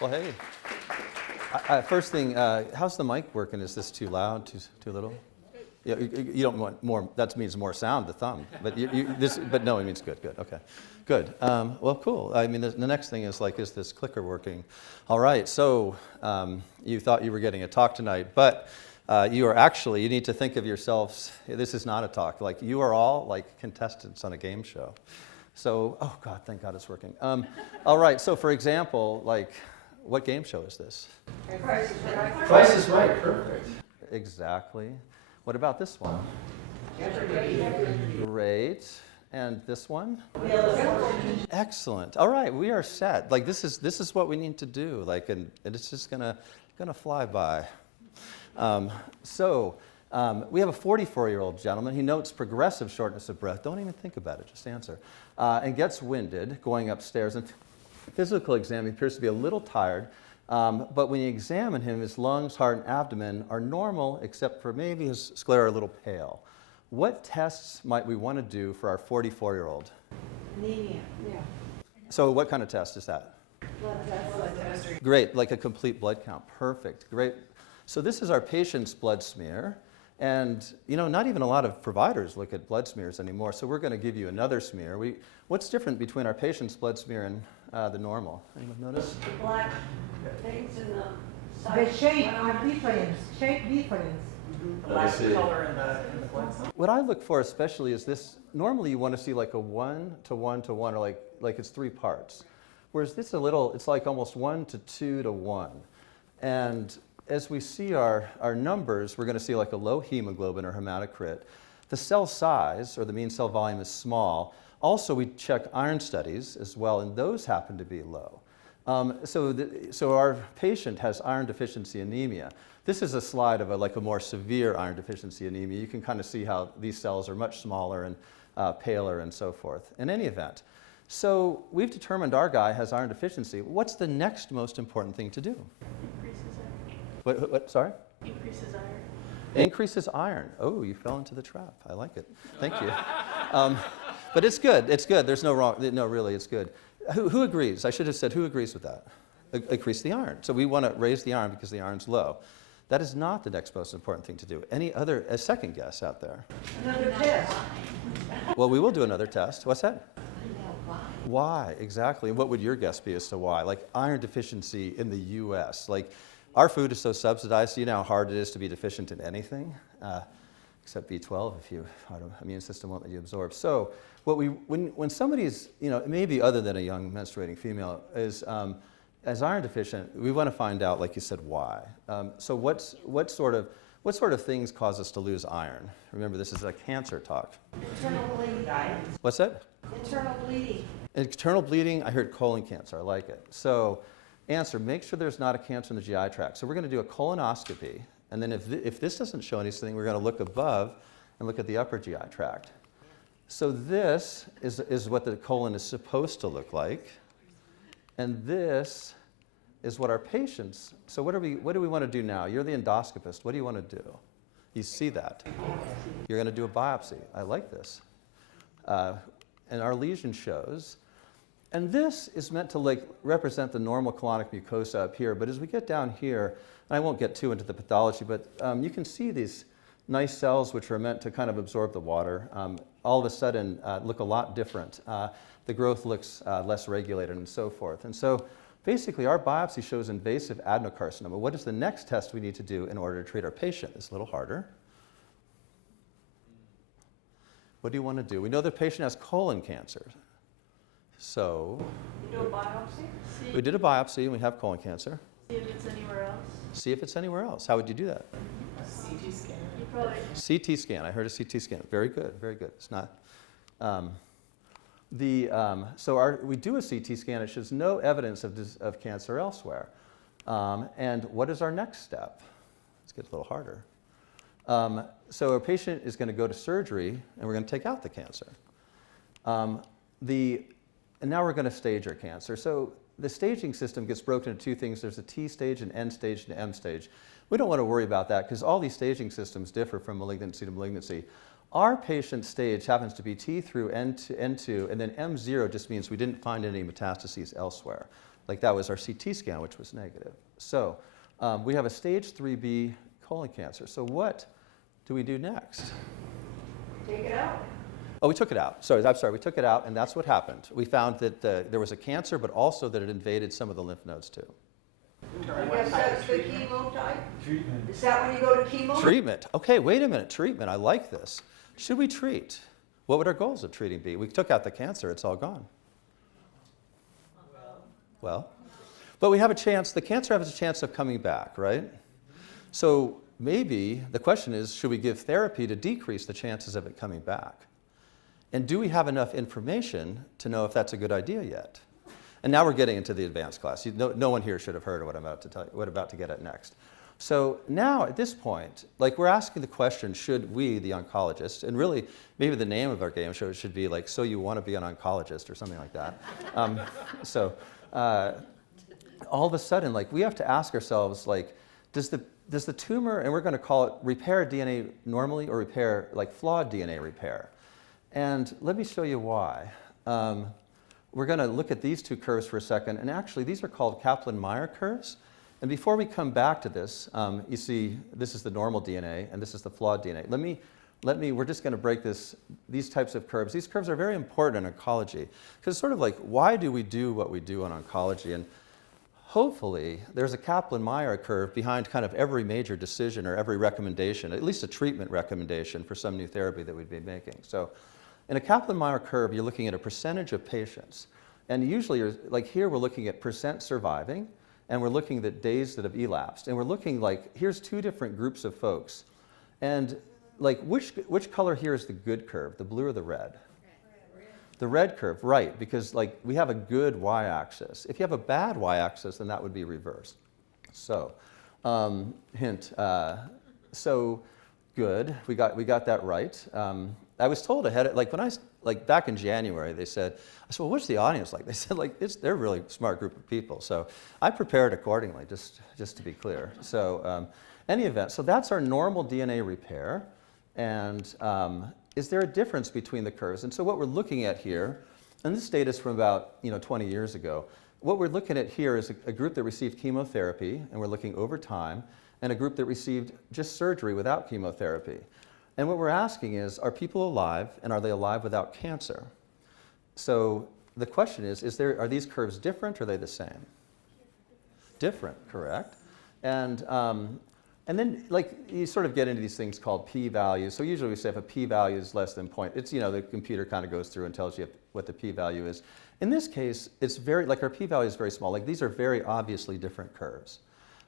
Well, hey. First thing, how's the mic working? Is this too loud, too little? Yeah, you don't want more. That means more sound. The thumb, but but no, it means good. Okay, good. Well, cool. I mean, the next thing is like, is this clicker working? All right. So you thought you were getting a talk tonight, but you are actually. You need to think of yourselves. This is not a talk. Like you are all like contestants on a game show. So, oh God, thank God it's working. All right. So, for example, like, what game show is this? Price is Right. Price is Right. Perfect. Exactly. What about this one? Great. And this one? Excellent. All right, we are set. Like this is what we need to do. Like, and it's just gonna fly by. We have a 44-year-old gentleman. He notes progressive shortness of breath. Don't even think about it. Just answer. And gets winded going upstairs. And physical exam, he appears to be a little tired. But when you examine him, his lungs, heart, and abdomen are normal, except for maybe his sclera a little pale. What tests might we want to do for our 44-year-old? Anemia. Yeah. So what kind of test is that? Blood test. Great, like a complete blood count. Perfect, great. So this is our patient's blood smear. And, you know, not even a lot of providers look at blood smears anymore, so we're going to give you another smear. What's different between our patient's blood smear and the normal? Anyone notice? The black things in the The side. shape are different. Shape difference. The black color in the blood cell. What I look for especially is this. Normally you want to see like a 1 to 1 to 1, or like it's 3 parts. Whereas this it's like almost 1 to 2 to 1. And as we see our numbers, we're going to see like a low hemoglobin or hematocrit. The cell size, or the mean cell volume, is small. Also, we check iron studies as well, and those happen to be low. So our patient has iron deficiency anemia. This is a slide of a more severe iron deficiency anemia. You can kind of see how these cells are much smaller and paler and so forth. In any event, so we've determined our guy has iron deficiency. What's the next most important thing to do? Increases iron. What sorry? Increases iron. Increases iron. Oh, you fell into the trap. I like it. Thank you. But it's good. It's good. There's no wrong. No, really, it's good. Who agrees? I should have said, who agrees with that? Increase the iron. So we want to raise the iron because the iron's low. That is not the next most important thing to do. A second guess out there? Another test. Well, we will do another test. What's that? Why? Exactly. And what would your guess be as to why? Like iron deficiency in the U.S. Like our food is so subsidized. You know how hard it is to be deficient in anything, except B12 if your immune system won't let you absorb. So when somebody's, maybe other than a young menstruating female, is as iron deficient, we want to find out, like you said, why. So what sort of things cause us to lose iron? Remember, this is a cancer talk. Internal bleeding. What's that? Internal bleeding. Internal bleeding, I heard colon cancer. I like it. So answer, make sure there's not a cancer in the GI tract. So we're going to do a colonoscopy. And then if this doesn't show anything, we're going to look above and look at the upper GI tract. So this is what the colon is supposed to look like. And this is what our patients, so what do we want to do now? You're the endoscopist. What do you want to do? You see that. You're going to do a biopsy. I like this. And our lesion shows. And this is meant to represent the normal colonic mucosa up here. But as we get down here, and I won't get too into the pathology, but you can see these nice cells which are meant to kind of absorb the water. All of a sudden look a lot different. The growth looks less regulated and so forth. And so basically our biopsy shows invasive adenocarcinoma. What is the next test we need to do in order to treat our patient? It's a little harder. What do you want to do? We know the patient has colon cancer. So You do a biopsy? we did a biopsy and we have colon cancer. See if it's anywhere else. See if it's anywhere else. How would you do that? CT scan. You probably CT scan. I heard a CT scan. Very good, very good. It's not. We do a CT scan. It shows no evidence of cancer elsewhere. And what is our next step? Let's get a little harder. So a patient is going to go to surgery, and we're going to take out the cancer. And now we're going to stage our cancer. So the staging system gets broken into 2 things. There's a T stage, an N stage, and an M stage. We don't want to worry about that because all these staging systems differ from malignancy to malignancy. Our patient stage happens to be T through N2, and then M0 just means we didn't find any metastases elsewhere. Like that was our CT scan, which was negative. So we have a stage 3B colon cancer. So what do we do next? Take it out. Oh, we took it out. I'm sorry, we took it out, and that's what happened. We found that there was a cancer, but also that it invaded some of the lymph nodes too. I guess that's the chemo type? Treatment. Is that when you go to chemo? Treatment. Okay, wait a minute. Treatment. I like this. Should we treat? What would our goals of treating be? We took out the cancer. It's all gone. Well, but we have a chance. The cancer has a chance of coming back, right? So maybe the question is, should we give therapy to decrease the chances of it coming back? And do we have enough information to know if that's a good idea yet? And now we're getting into the advanced class. No one here should have heard of what I'm about to tell you, what I'm about to get at next. So now at this point, like we're asking the question, should we, the oncologist, and really maybe the name of our game show should be like, so you want to be an oncologist or something like that. All of a sudden, like we have to ask ourselves, like, does the tumor, and we're going to call it repair DNA normally or repair, like flawed DNA repair. And let me show you why. We're going to look at these two curves for a second, and actually these are called Kaplan-Meier curves. And before we come back to this, you see this is the normal DNA and this is the flawed DNA. We're just going to break these types of curves. These curves are very important in oncology because it's sort of like, why do we do what we do in oncology? And hopefully there's a Kaplan-Meier curve behind kind of every major decision or every recommendation, at least a treatment recommendation for some new therapy that we'd be making. So in a Kaplan-Meier curve, you're looking at a percentage of patients. And usually, like here, we're looking at percent surviving, and we're looking at days that have elapsed. And we're looking like, here's two different groups of folks. And like, which color here is the good curve, the blue or the red? The red curve, right, because like we have a good y-axis. If you have a bad y-axis, then that would be reversed. So, hint, so good, we got that right. I was told ahead, like back in January, I said, well, what's the audience like? They said, like, they're a really smart group of people. So I prepared accordingly, just to be clear. So any event, so that's our normal DNA repair. And is there a difference between the curves? And so what we're looking at here, and this data is from about 20 years ago, what we're looking at here is a group that received chemotherapy, and we're looking over time, and a group that received just surgery without chemotherapy. And what we're asking is, are people alive, and are they alive without cancer? So the question is are these curves different, or are they the same? Different, correct. And then, like, you sort of get into these things called p-values. So usually we say if a p-value is less than point, it's, the computer kind of goes through and tells you what the p-value is. In this case, it's like our p-value is very small. Like, these are very obviously different curves.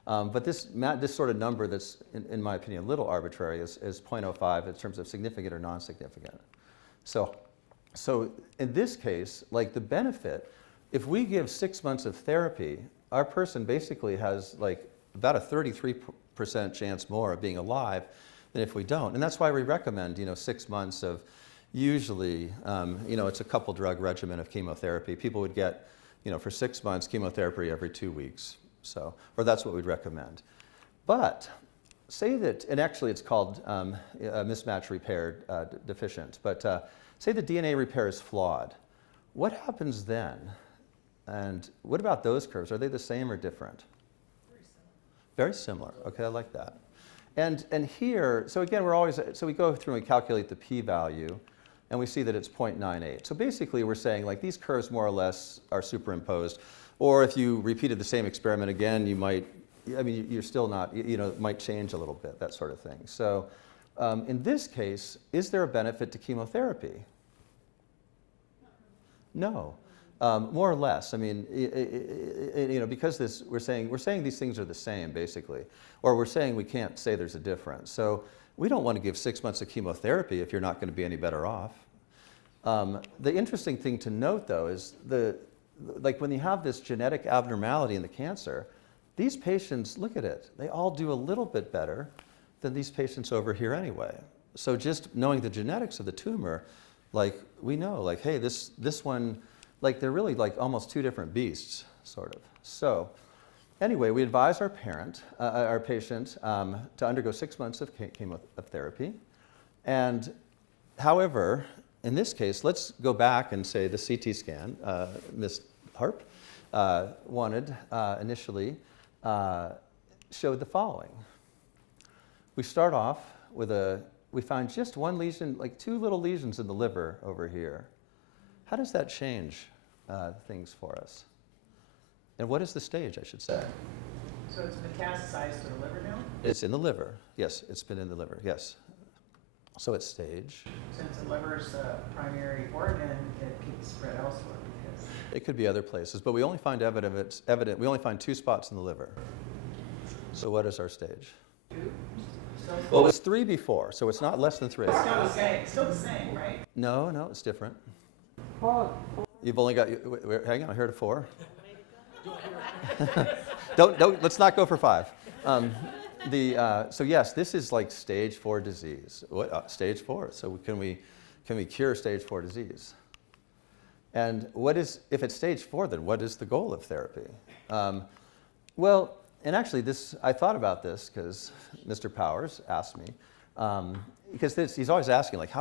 But this sort of number that's, in my opinion, a little arbitrary is 0.05 in terms of significant or non-significant. So in this case, like the benefit, if we give 6 months of therapy, our person basically has like about a 33% chance more of being alive than if we don't. And that's why we recommend, 6 months of usually, it's a couple drug regimen of chemotherapy. People would get, for 6 months, chemotherapy every 2 weeks. So, or that's what we'd recommend. But say that, and actually it's called mismatch repair deficient, but say the DNA repair is flawed. What happens then? And what about those curves? Are they the same or different? Very similar. Okay, I like that. And here, so again, we go through and we calculate the p-value, and we see that it's 0.98. So basically we're saying like these curves more or less are superimposed. Or if you repeated the same experiment again, you might, you're still not, it might change a little bit, that sort of thing. So in this case, is there a benefit to chemotherapy? No, more or less. Because we're saying these things are the same, basically. Or we're saying we can't say there's a difference. So we don't want to give 6 months of chemotherapy if you're not going to be any better off. The interesting thing to note, though, is like when you have this genetic abnormality in the cancer, these patients, look at it, they all do a little bit better than these patients over here anyway. So just knowing the genetics of the tumor, like we know, like, hey, this one, like they're really like almost two different beasts, sort of. So anyway, we advise our patient to undergo 6 months of chemotherapy. And however, in this case, let's go back and say the CT scan, Ms. Harp, wanted initially showed the following. We start off with we find just one lesion, like 2 little lesions in the liver over here. How does that change things for us? And what is the stage, I should say? So it's metastasized to the liver now? It's in the liver. Yes, it's been in the liver, yes. So it's stage. Since the liver is the primary organ, it can spread elsewhere because It could be other places, but we only find we only find 2 spots in the liver. So what is our stage? 2. Still, Well, it was 3 before, so it's not less than 3. still the same, right? No, it's different. 4. You've only got, hang on, I heard a 4. don't, let's not go for 5. So yes, this is like stage 4 disease. What, stage 4, so can we cure stage 4 disease? And if it's stage 4, then what is the goal of therapy? Well, and actually I thought about this because Mr. Powers asked me, because he's always asking, like,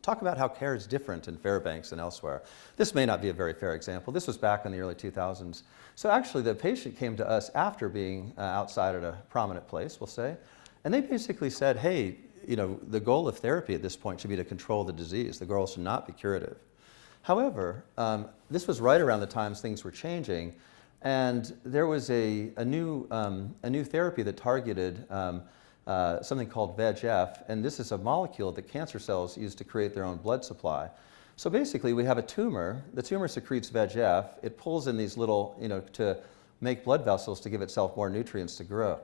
talk about how care is different in Fairbanks and elsewhere. This may not be a very fair example. This was back in the early 2000s. So actually the patient came to us after being outside at a prominent place, we'll say, and they basically said, hey, the goal of therapy at this point should be to control the disease. The goal should not be curative. However, this was right around the times things were changing, and there was a new therapy that targeted something called VEGF, and this is a molecule that cancer cells use to create their own blood supply. So basically, we have a tumor. The tumor secretes VEGF. It pulls in these little, to make blood vessels to give itself more nutrients to grow.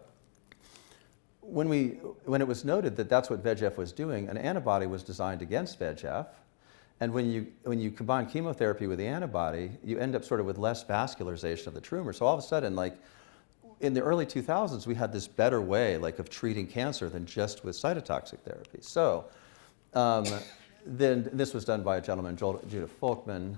When it was noted that that's what VEGF was doing, an antibody was designed against VEGF. And when you combine chemotherapy with the antibody, you end up sort of with less vascularization of the tumor. So all of a sudden, like in the early 2000s, we had this better way, like, of treating cancer than just with cytotoxic therapy. So then this was done by a gentleman, Judith Folkman.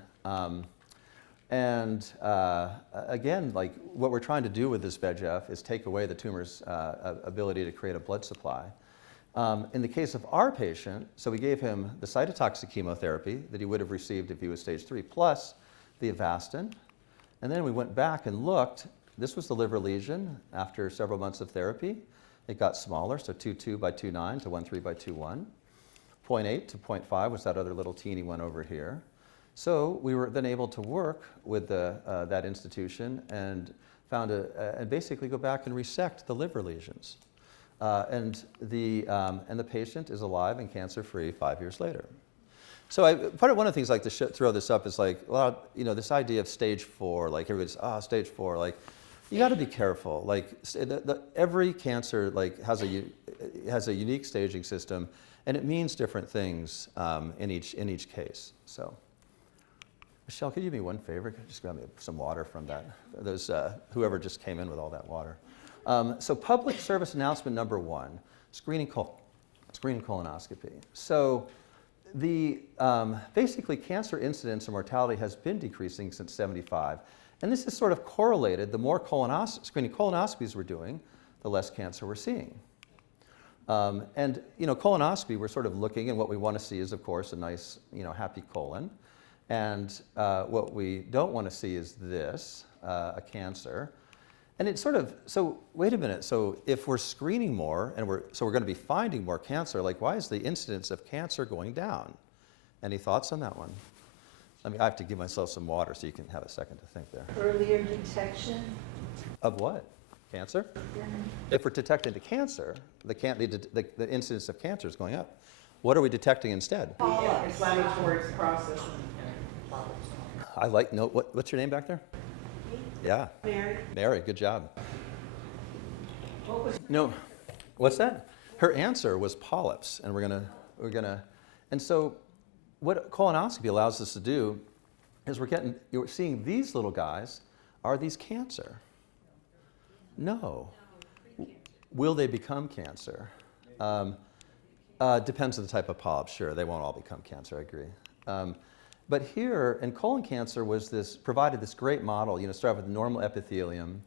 Again, like, what we're trying to do with this VEGF is take away the tumor's ability to create a blood supply. In the case of our patient, so we gave him the cytotoxic chemotherapy that he would have received if he was stage 3, plus the Avastin. And then we went back and looked. This was the liver lesion after several months of therapy. It got smaller, so 2.2 by 2.9 to 1.3 by 2.1. 0.8 to 0.5 was that other little teeny one over here. So we were then able to work with that institution and and basically go back and resect the liver lesions. And the patient is alive and cancer-free 5 years later. So one of the things I like to throw this up is like, well, this idea of stage 4, like everybody's, stage 4, like, you got to be careful. Like every cancer has a unique staging system, and it means different things in each case. So, Michelle, could you do me one favor? Just grab me some water from those whoever just came in with all that water. So public service announcement number 1, screening colonoscopy. So basically cancer incidence and mortality has been decreasing since '75. And this is sort of correlated. The more screening colonoscopies we're doing, the less cancer we're seeing. Colonoscopy, we're sort of looking, and what we want to see is, of course, a nice, happy colon. And what we don't want to see is this, a cancer. And it's sort of, so wait a minute, so if we're screening more and we're going to be finding more cancer, like, why is the incidence of cancer going down? Any thoughts on that one? I have to give myself some water so you can have a second to think there. Earlier detection? Of what? Cancer? If we're detecting the cancer, the incidence of cancer is going up. What are we detecting instead? The inflammatory process and problems. What's your name back there? Yeah. Mary, good job. No, what's that? Her answer was polyps, and we're gonna, and so what colonoscopy allows us to do is you're seeing these little guys. Are these cancer? No. Will they become cancer? Depends on the type of polyp. Sure, they won't all become cancer. I agree. But here, and colon cancer provided this great model. Start with normal epithelium,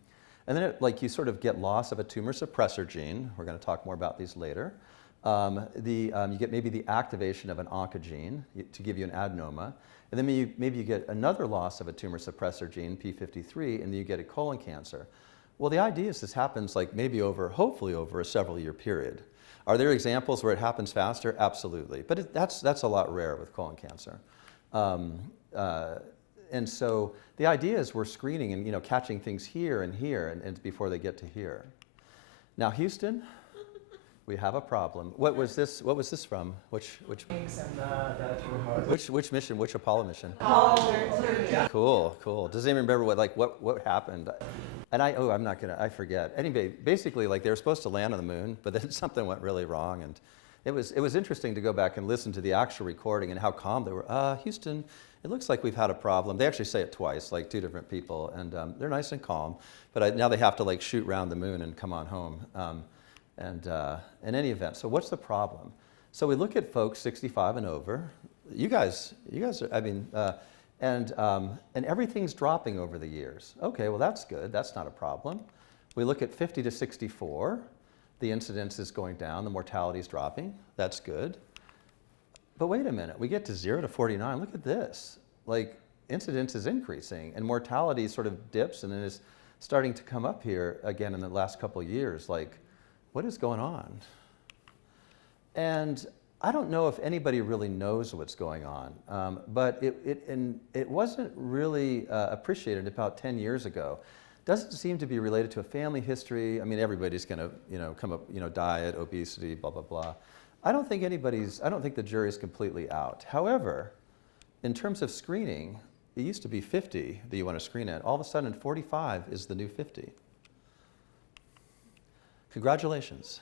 and then you sort of get loss of a tumor suppressor gene. We're going to talk more about these later. You get maybe the activation of an oncogene to give you an adenoma, And then maybe you get another loss of a tumor suppressor gene, P53, and then you get a colon cancer. Well, the idea is this happens like maybe hopefully over a several year period. Are there examples where it happens faster? Absolutely. But that's a lot rare with colon cancer. And so the idea is we're screening and catching things here and before they get to here. Now, Houston, we have a problem. What was this from? Which mission? Which Apollo mission? Cool. Does anyone remember what happened? And I forget. Anyway, basically, they were supposed to land on the moon, but then something went really wrong, and it was interesting to go back and listen to the actual recording and how calm they were. Houston, it looks like we've had a problem. They actually say it twice, like two different people, and they're nice and calm. But now they have to shoot around the moon and come on home. In any event, so what's the problem? So we look at folks 65 and over. You guys are, and everything's dropping over the years. Okay, well that's good. That's not a problem. We look at 50 to 64. The incidence is going down. The mortality is dropping. That's good. But wait a minute. We get to 0 to 49. Look at this. Incidence is increasing, and mortality sort of dips, and then is starting to come up here again in the last couple of years. What is going on? And I don't know if anybody really knows what's going on, but it wasn't really appreciated about 10 years ago. Doesn't seem to be related to a family history. I mean, everybody's going to come up, diet, obesity, blah, blah, blah. I don't think the jury's completely out. However, in terms of screening, it used to be 50 that you want to screen at. All of a sudden, 45 is the new 50. Congratulations.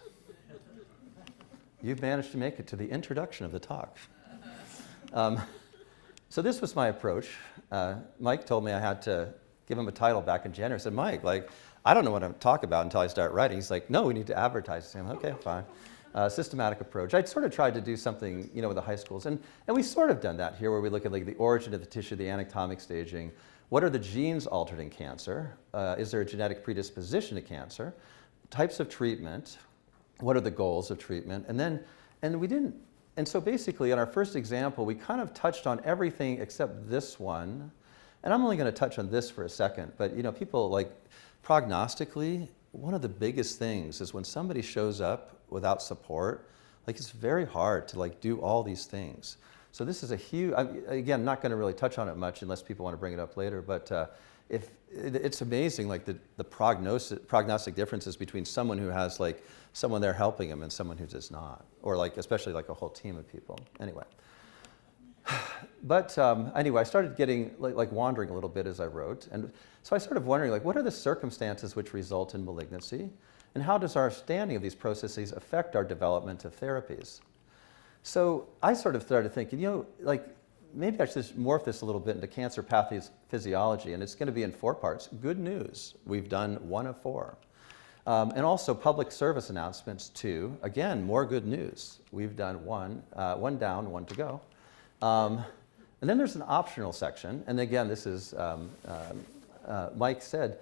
You've managed to make it to the introduction of the talk. So this was my approach. Mike told me I had to give him a title back in January. I said, Mike, I don't know what I'm talking about until I start writing. He's like, no, we need to advertise. I said, okay, fine. Systematic approach. I sort of tried to do something, with the high schools. And we sort of done that here where we look at the origin of the tissue, the anatomic staging. What are the genes altered in cancer? Is there a genetic predisposition to cancer? Types of treatment, what are the goals of treatment, and so basically in our first example, we kind of touched on everything except this one, and I'm only going to touch on this for a second, but people prognostically, one of the biggest things is when somebody shows up without support, it's very hard to do all these things. So this is a huge, again, not going to really touch on it much unless people want to bring it up later, but it's amazing, the prognostic differences between someone who has someone there helping them and someone who does not, or especially a whole team of people. Anyway, but anyway, I started getting wandering a little bit as I wrote, and so I started wondering what are the circumstances which result in malignancy, and how does our understanding of these processes affect our development of therapies? So I sort of started thinking, maybe I should just morph this a little bit into cancer pathophysiology, and it's going to be in 4 parts. Good news, we've done 1 of 4. And also public service announcements 2. Again, more good news. We've done 1 down, 1 to go. And then there's an optional section, and again, this is, Mike said,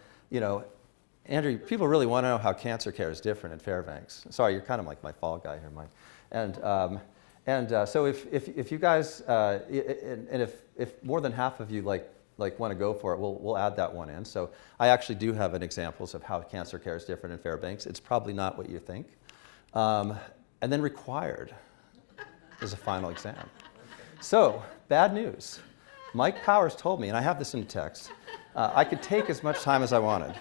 Andrew, people really want to know how cancer care is different in Fairbanks. Sorry, you're kind of like my fall guy here, Mike. So if you guys, and if more than half of you want to go for it, we'll add that one in. So I actually do have an examples of how cancer care is different in Fairbanks. It's probably not what you think. And then required is a final exam. So bad news. Mike Powers told me, and I have this in text, I could take as much time as I wanted.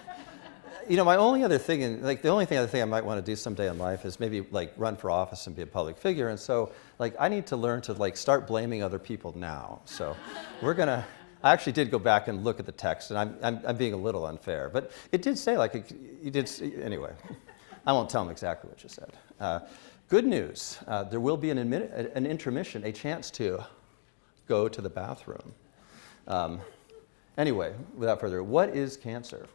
My only other thing, the only other thing I might want to do someday in life is maybe run for office and be a public figure. And so I need to learn to start blaming other people now. So I actually did go back and look at the text, and I'm being a little unfair, but it did say anyway. I won't tell them exactly what you said. Good news, there will be an intermission, a chance to go to the bathroom. Anyway, without further ado, what is cancer?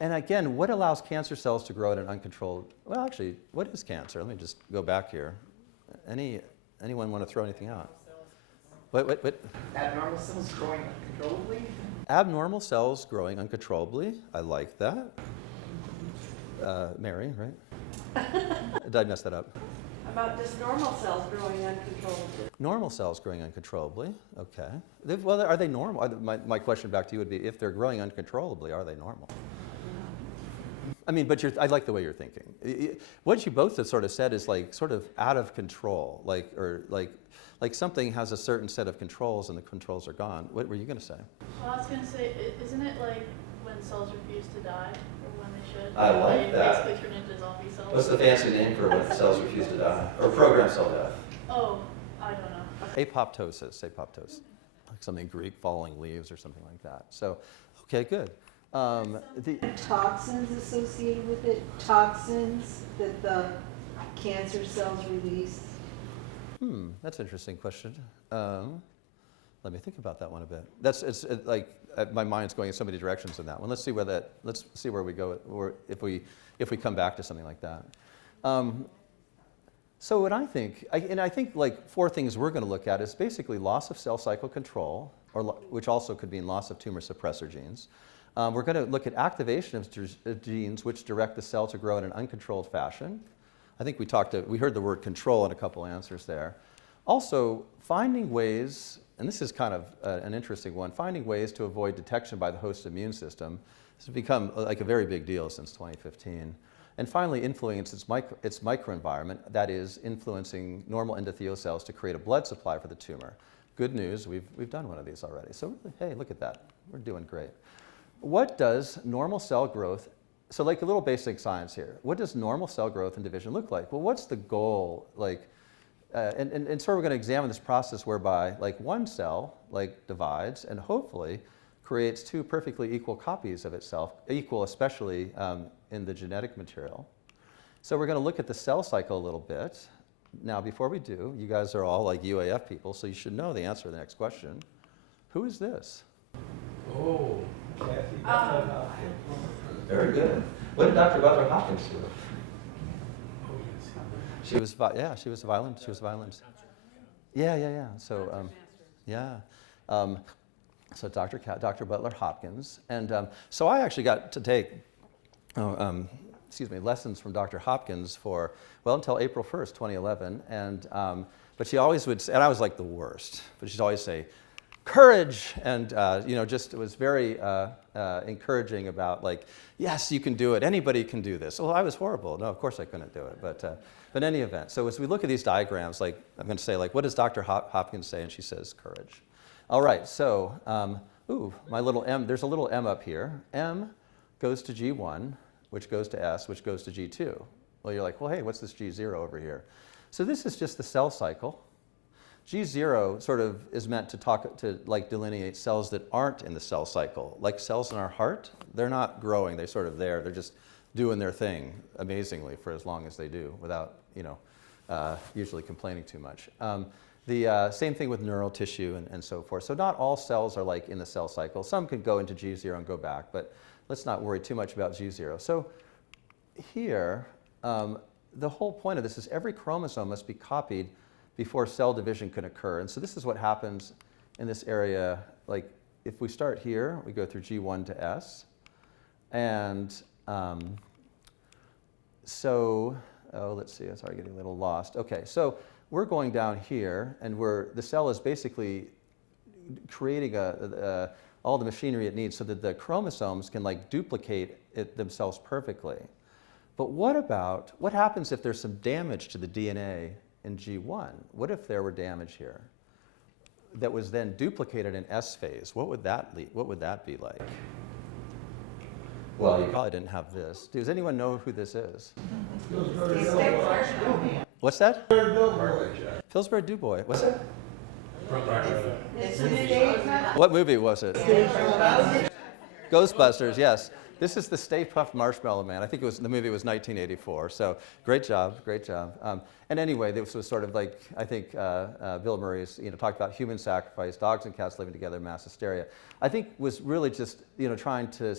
And again, what allows cancer cells to grow at an uncontrolled, well actually, what is cancer? Let me just go back here. Anyone want to throw anything out? What? Abnormal cells growing uncontrollably? Abnormal cells growing uncontrollably, I like that. Mary, right? Did I mess that up? About just normal cells growing uncontrollably. Normal cells growing uncontrollably, okay. Well, are they normal? My question back to you would be, if they're growing uncontrollably, are they normal? I mean, but I like the way you're thinking. What you both have sort of said is like sort of out of control, like something has a certain set of controls and the controls are gone. What were you going to say? Well, I was going to say, isn't it like when cells refuse to die, or when they should? I like They that. basically turn into zombie cells. What's the fancy name for when cells refuse to die? Or programmed cell death? Oh, I don't know. Apoptosis, like something Greek, falling leaves or something like that. So, okay, good. Toxins associated with it, toxins that the cancer cells release. That's an interesting question. Let me think about that one a bit. My mind's going in so many directions in that one. Let's see where we go, or if we come back to something like that. So what I think like 4 things we're going to look at is basically loss of cell cycle control, which also could mean loss of tumor suppressor genes. We're going to look at activation of genes which direct the cell to grow in an uncontrolled fashion. I think we heard the word control in a couple answers there. Also, finding ways, and this is kind of an interesting one, finding ways to avoid detection by the host immune system. This has become like a very big deal since 2015. And finally, influence its microenvironment, that is, influencing normal endothelial cells to create a blood supply for the tumor. Good news, we've done one of these already. So hey, look at that. We're doing great. What does normal cell growth, so like a little basic science here, what does normal cell growth and division look like? Well, what's the goal? And so we're going to examine this process whereby like one cell divides and hopefully creates 2 perfectly equal copies of itself, equal especially in the genetic material. So we're going to look at the cell cycle a little bit. Now, before we do, you guys are all like UAF people, so you should know the answer to the next question. Who is this? Oh, Kathy. Very good. What did Dr. Butler Hopkins do? Oh, yes. She was a violinist. She was a violinist. Yeah. So, so Dr. Butler Hopkins, and so I actually got to take, lessons from Dr. Hopkins until April 1st, 2011, and but she always would say, and I was like the worst, but she'd always say, courage, and it was very encouraging about like, yes, you can do it. Anybody can do this. Well, I was horrible. No, of course I couldn't do it. But in any event, so as we look at these diagrams, like I'm going to say, like, what does Dr. Hopkins say? And she says, courage. All right. So, my little M. There's a little M up here. M goes to G1, which goes to S, which goes to G2. Well, you're like, well, hey, what's this G0 over here? So this is just the cell cycle. G0 sort of is meant to delineate cells that aren't in the cell cycle. Like cells in our heart, they're not growing, they're sort of there. They're just doing their thing amazingly for as long as they do without, usually complaining too much. The same thing with neural tissue and so forth. So not all cells are like in the cell cycle. Some could go into G0 and go back, but let's not worry too much about G0. So here, the whole point of this is every chromosome must be copied before cell division can occur. And so this is what happens in this area. Like if we start here, we go through G1 to S. And let's see, sorry, getting a little lost. Okay, so we're going down here, and the cell is basically creating all the machinery it needs so that the chromosomes can duplicate themselves perfectly. But what happens if there's some damage to the DNA in G1? What if there were damage here that was then duplicated in S phase? What would that be like? Well, you probably didn't have this. Does anyone know who this is? What's that? Pillsbury Doughboy. What's that? What movie was it? Ghostbusters, yes. This is the Stay Puft Marshmallow Man. I think the movie was 1984. So great job. And anyway, this was sort of like, I think Bill Murray's talked about human sacrifice, dogs and cats living together, mass hysteria. I think was really just trying to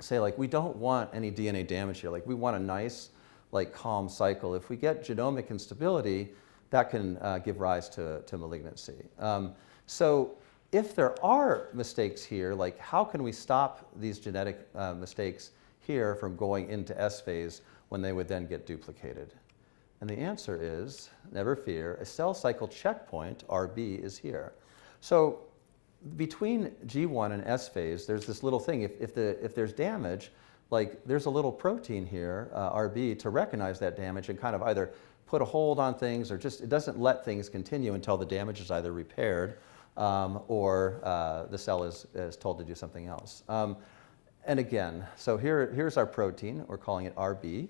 say we don't want any DNA damage here. We want a nice calm cycle. If we get genomic instability, that can give rise to malignancy. So if there are mistakes here, how can we stop these genetic mistakes here from going into S phase when they would then get duplicated? And the answer is, never fear, a cell cycle checkpoint, RB, is here. So between G1 and S phase, there's this little thing. If there's damage, like there's a little protein here, RB, to recognize that damage and kind of either put a hold on things, or just, it doesn't let things continue until the damage is either repaired or the cell is told to do something else. And again, so here's our protein. We're calling it RB.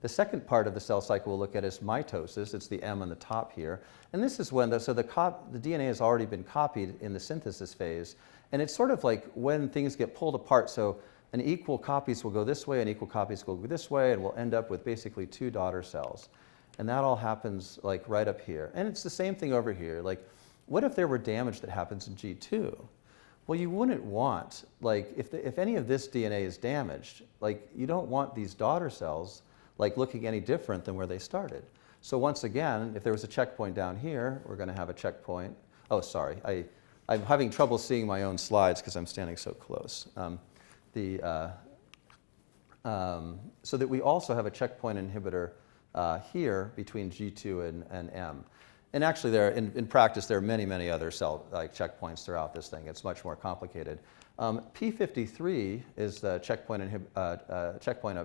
The second part of the cell cycle we'll look at is mitosis. It's the M on the top here. And this is when the DNA has already been copied in the synthesis phase. And it's sort of like when things get pulled apart. So an equal copies will go this way, and equal copies will go this way, and we'll end up with basically 2 daughter cells. And that all happens like right up here. And it's the same thing over here. Like, what if there were damage that happens in G2? Well, you wouldn't want, like, if any of this DNA is damaged, like, you don't want these daughter cells like looking any different than where they started. So once again, if there was a checkpoint down here, we're going to have a checkpoint. Oh, sorry, I'm having trouble seeing my own slides because I'm standing so close. So that we also have a checkpoint inhibitor here between G2 and M. And actually, in practice, there are many, many other cell checkpoints throughout this thing. It's much more complicated. P53 is the checkpoint checkpoint.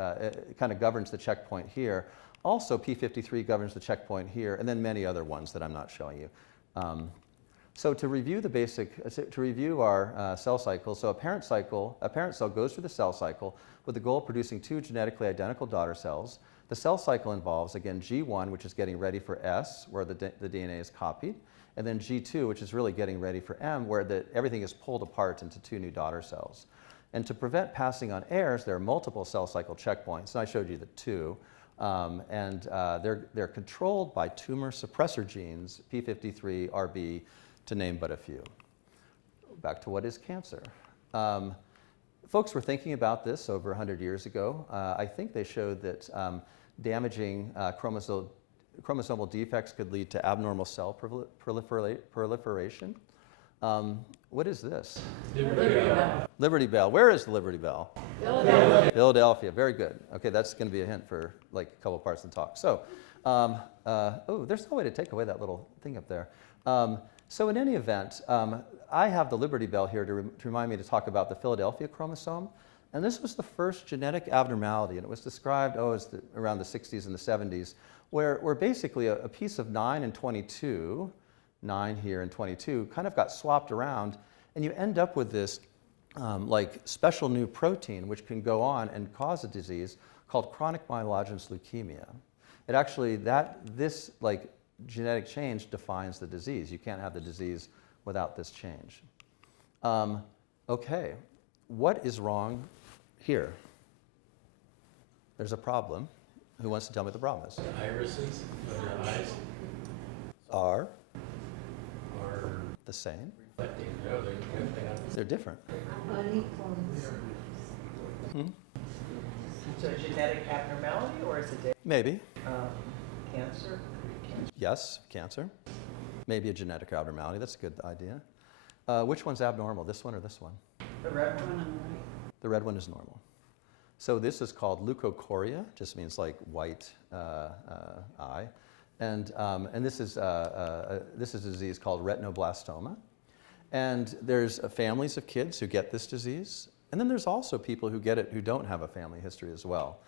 It kind of governs the checkpoint here. Also, P53 governs the checkpoint here, and then many other ones that I'm not showing you. So to review our cell cycle, so a parent cell goes through the cell cycle with the goal of producing 2 genetically identical daughter cells. The cell cycle involves, again, G1, which is getting ready for S, where the DNA is copied, and then G2, which is really getting ready for M, where everything is pulled apart into 2 new daughter cells. And to prevent passing on errors, there are multiple cell cycle checkpoints, and I showed you the 2. They're controlled by tumor suppressor genes, P53, RB, to name but a few. Back to what is cancer. Folks were thinking about this over 100 years ago. I think they showed that damaging chromosomal defects could lead to abnormal cell proliferation. What is this? Liberty Bell. Liberty Bell. Where is the Liberty Bell? Philadelphia. Philadelphia. Very good. Okay, that's going to be a hint for like a couple parts of the talk. So, oh, there's no way to take away that little thing up there. So in any event, I have the Liberty Bell here to remind me to talk about the Philadelphia chromosome. And this was the first genetic abnormality, and it was described around the 60s and the 70s, where basically a piece of 9 and 22, 9 here and 22, kind of got swapped around, and you end up with this like special new protein which can go on and cause a disease called chronic myelogenous leukemia. It actually, this like genetic change defines the disease. You can't have the disease without this change. Okay, what is wrong here? There's a problem. Who wants to tell me what the problem is? The irises of your eyes Are are the same. reflecting. No, They're different. Unequal. So genetic abnormality, or is it Maybe. cancer? Yes, cancer. Maybe a genetic abnormality. That's a good idea. Which one's abnormal, this one or this one? The red one. The red one is normal. So this is called leukocoria, just means like white eye. And this is a disease called retinoblastoma. And there's families of kids who get this disease. And then there's also people who get it who don't have a family history as well.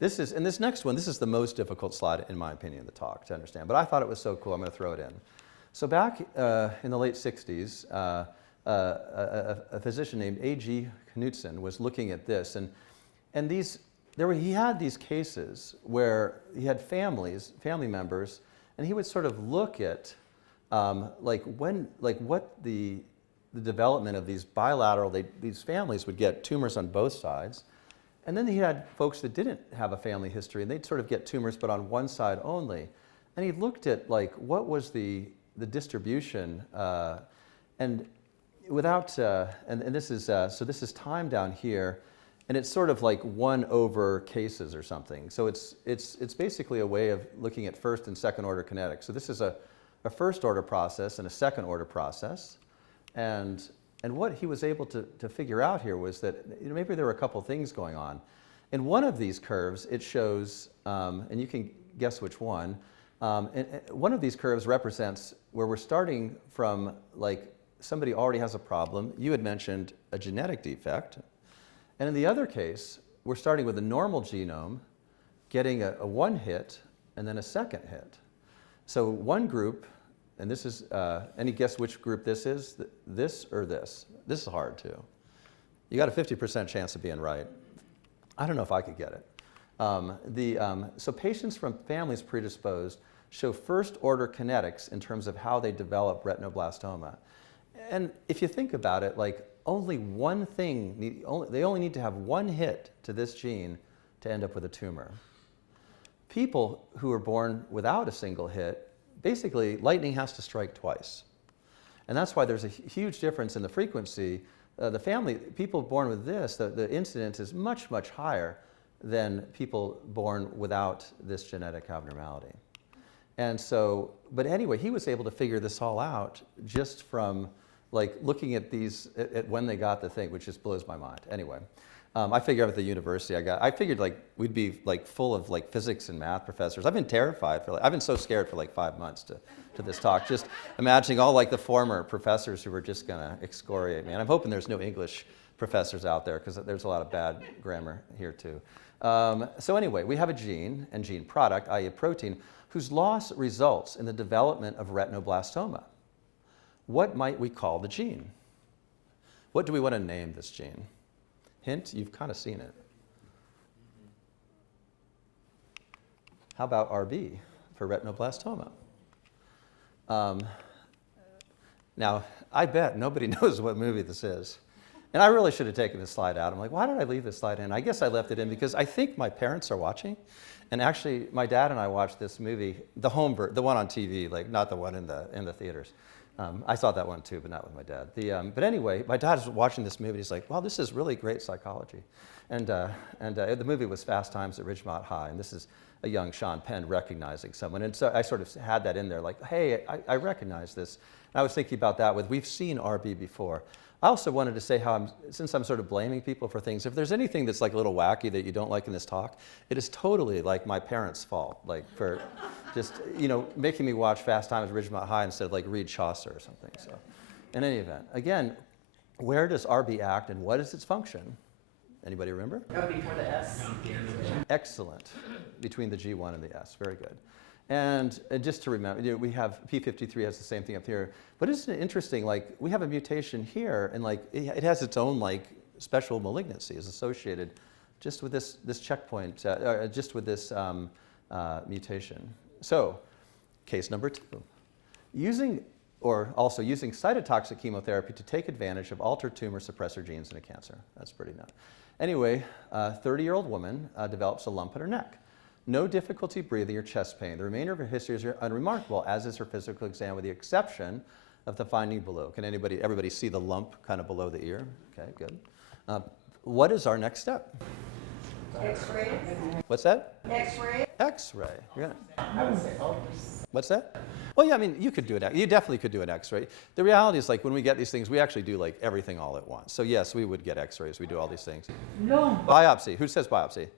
And this next one, this is the most difficult slide, in my opinion, of the talk to understand. But I thought it was so cool, I'm going to throw it in. So back in the late 60s, a physician named A.G. Knudsen was looking at this. And he had these cases where he had family members, and he would sort of look at what the development of these these families would get tumors on both sides. And then he had folks that didn't have a family history, and they'd sort of get tumors, but on one side only. And he looked at like what was the distribution, and without and this is so this is time down here, and it's sort of like 1 over cases or something. So it's basically a way of looking at first and second order kinetics. So this is a first order process and a second order process, and And what he was able to figure out here was that maybe there were a couple things going on. In one of these curves, it shows, and you can guess which one, and one of these curves represents where we're starting from, like, somebody already has a problem. You had mentioned a genetic defect. And in the other case, we're starting with a normal genome, getting a one hit, and then a second hit. So one group, and this is, any guess which group this is? This or this? This is hard too. You got a 50% chance of being right. I don't know if I could get it. So patients from families predisposed show first order kinetics in terms of how they develop retinoblastoma. And if you think about it, like only one thing, they only need to have one hit to this gene to end up with a tumor. People who are born without a single hit, basically lightning has to strike twice. And that's why there's a huge difference in the frequency. People born with this, the incidence is much, much higher than people born without this genetic abnormality. And so, but anyway, he was able to figure this all out just from like looking at these, at when they got the thing, which just blows my mind. Anyway, I figured at the university I figured like we'd be like full of like physics and math professors. I've been terrified I've been so scared for like 5 months to this talk, just imagining all like the former professors who were just gonna excoriate me. And I'm hoping there's no English professors out there because there's a lot of bad grammar here too. So anyway, we have a gene and gene product, i.e. a protein, whose loss results in the development of retinoblastoma. What might we call the gene? What do we want to name this gene? Hint, you've kind of seen it. How about RB for retinoblastoma? Now, I bet nobody knows what movie this is. And I really should have taken this slide out. I'm like, why did I leave this slide in? I guess I left it in because I think my parents are watching. And actually, my dad and I watched this movie, the one on TV, like not the one in the theaters. I saw that one too, but not with my dad. But anyway, my dad was watching this movie. He's like, "Wow, this is really great psychology," and the movie was Fast Times at Ridgemont High, and this is a young Sean Penn recognizing someone, and so I sort of had that in there, like, "Hey, I recognize this." And I was thinking about that with we've seen RB before. I also wanted to say how since I'm sort of blaming people for things, if there's anything that's like a little wacky that you don't like in this talk, it is totally like my parents' fault, like for just, making me watch Fast Times at Ridgemont High instead of like read Chaucer or something. So in any event, again, where does RB act and what is its function? Anybody remember? That would be for the S. Excellent. Between the G1 and the S. Very good. And just to remember, we have P53 has the same thing up here. But isn't it interesting, like, we have a mutation here, and like it has its own like special malignancies associated just with this checkpoint, just with this mutation. So, case number 2. Using cytotoxic chemotherapy to take advantage of altered tumor suppressor genes in a cancer. That's pretty nuts. Anyway, a 30-year-old woman develops a lump in her neck. No difficulty breathing or chest pain. The remainder of her history is unremarkable, as is her physical exam, with the exception of the finding below. Can everybody see the lump kind of below the ear? Okay, good. What is our next step? X-ray? What's that? X-ray? X-ray. I would say ultrasound. What's that? Well, yeah, I mean, you definitely could do an X-ray. The reality is, like, when we get these things, we actually do, like, everything all at once. So, yes, we would get X-rays. We do all these things. No. Biopsy. Who says biopsy?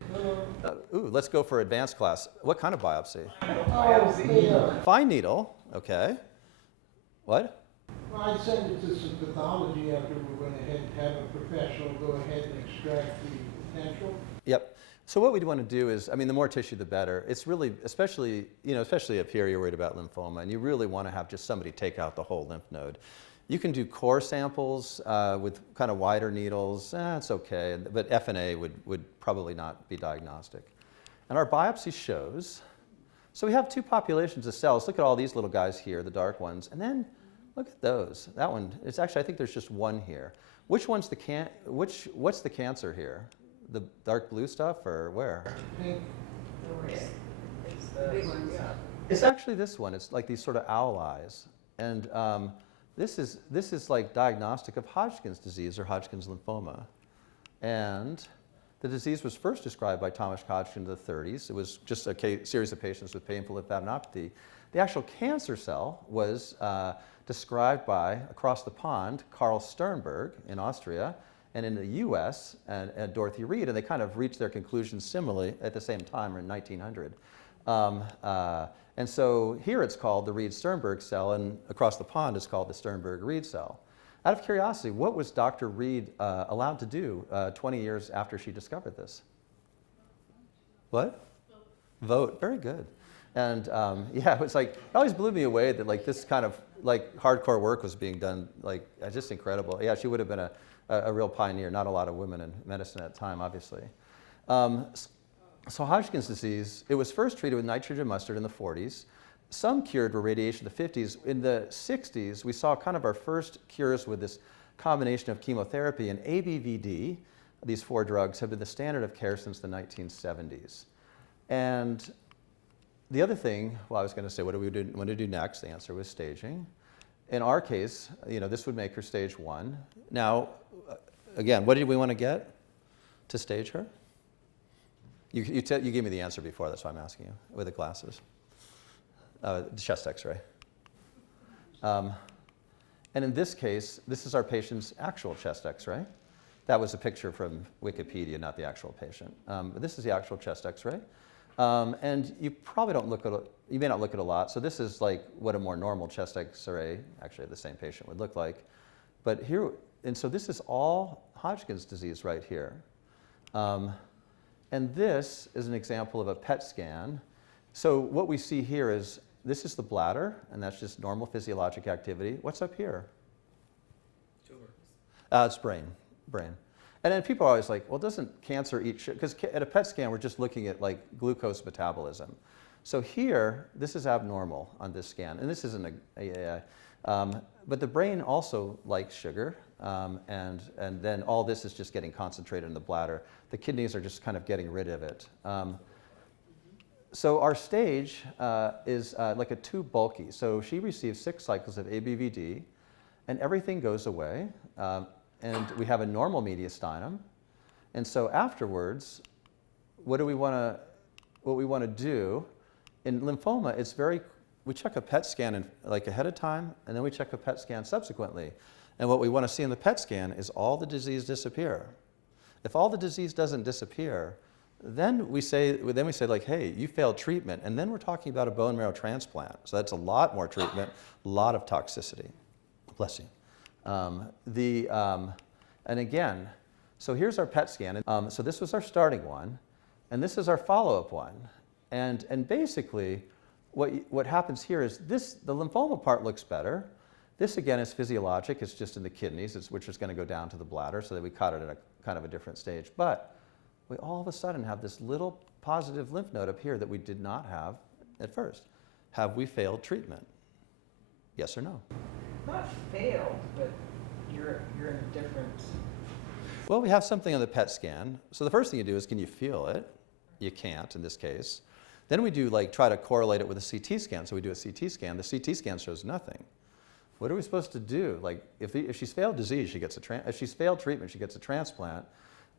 Let's go for advanced class. What kind of biopsy? Fine needle. Okay. What? Well, I'd send it to some pathology after we went ahead and have a professional go ahead and extract the potential. Yep. So what we'd want to do is, I mean, the more tissue, the better. It's really, especially up here, you're worried about lymphoma, and you really want to have just somebody take out the whole lymph node. You can do core samples with kind of wider needles. It's okay, but FNA would probably not be diagnostic. And our biopsy shows, so we have 2 populations of cells. Look at all these little guys here, the dark ones, and then look at those. That one, it's actually, I think there's just one here. What's the cancer here? The dark blue stuff, or where? It's the big ones. Yeah. It's actually this one. It's like these sort of owl eyes. And this is like diagnostic of Hodgkin's disease or Hodgkin's lymphoma. And the disease was first described by Thomas Hodgkin in the 30s. It was just a series of patients with painful lymphadenopathy. The actual cancer cell was described by, across the pond, Carl Sternberg in Austria, and in the US, and Dorothy Reed, and they kind of reached their conclusions similarly at the same time, or in 1900. And so here it's called the Reed-Sternberg cell, and across the pond it's called the Sternberg-Reed cell. Out of curiosity, what was Dr. Reed allowed to do 20 years after she discovered this? What? Vote. Very good. And yeah, it was like, it always blew me away that like this kind of like hardcore work was being done, like just incredible. Yeah, she would have been a real pioneer. Not a lot of women in medicine at the time, obviously. So Hodgkin's disease, it was first treated with nitrogen mustard in the 40s. Some cured with radiation in the 50s. In the 60s, we saw kind of our first cures with this combination of chemotherapy, and ABVD, these 4 drugs, have been the standard of care since the 1970s. And the other thing, well, I was going to say, what do we want to do next? The answer was staging. In our case, this would make her stage 1. Now, again, what did we want to get to stage her? You gave me the answer before, that's why I'm asking you, with the glasses. The chest x-ray. And in this case, this is our patient's actual chest x-ray. That was a picture from Wikipedia, not the actual patient. But this is the actual chest x-ray. And you probably don't look at it, you may not look at it a lot. So this is like what a more normal chest x-ray, actually the same patient, would look like. But here, and so this is all Hodgkin's disease right here. And this is an example of a PET scan. So what we see here is, this is the bladder, and that's just normal physiologic activity. What's up here? Tumor. It's brain. And then people are always like, well, doesn't cancer eat shit? Because at a PET scan, we're just looking at like glucose metabolism. So here, this is abnormal on this scan, and this isn't but the brain also likes sugar, and then all this is just getting concentrated in the bladder. The kidneys are just kind of getting rid of it. So our stage is like a too bulky. So she receives 6 cycles of ABVD, and everything goes away. And we have a normal mediastinum. And so afterwards, what we want to do in lymphoma, we check a PET scan like ahead of time, and then we check a PET scan subsequently. And what we want to see in the PET scan is all the disease disappear. If all the disease doesn't disappear, then we say like, hey, you failed treatment, and then we're talking about a bone marrow transplant. So that's a lot more treatment, a lot of toxicity. Bless you. And again, so here's our PET scan. So this was our starting one, and this is our follow-up one. And basically, what happens here is the lymphoma part looks better. This again is physiologic. It's just in the kidneys, which is going to go down to the bladder, so that we caught it at a kind of a different stage. But we all of a sudden have this little positive lymph node up here that we did not have at first. Have we failed treatment? Yes or no? Not failed, but you're in a different. Well, we have something on the PET scan. So the first thing you do is, can you feel it? You can't in this case. Then we do try to correlate it with a CT scan. So we do a CT scan. The CT scan shows nothing. What are we supposed to do? If she's failed disease, if she's failed treatment, she gets a transplant.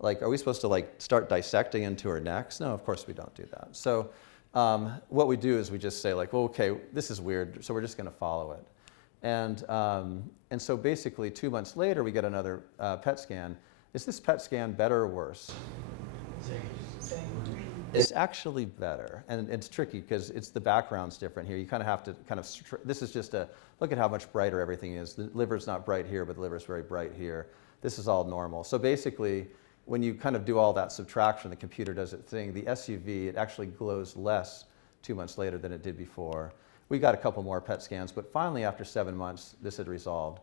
Are we supposed to start dissecting into her necks? No, of course we don't do that. So what we do is we just say well, okay, this is weird, so we're just going to follow it. And so basically 2 months later, we get another PET scan. Is this PET scan better or worse? Same. It's actually better, and it's tricky because the background's different here. You kind of have to this is just look at how much brighter everything is. The liver's not bright here, but the liver's very bright here. This is all normal. So basically, when you kind of do all that subtraction, the computer does its thing. The SUV, it actually glows less 2 months later than it did before. We got a couple more PET scans, but finally after 7 months, this had resolved.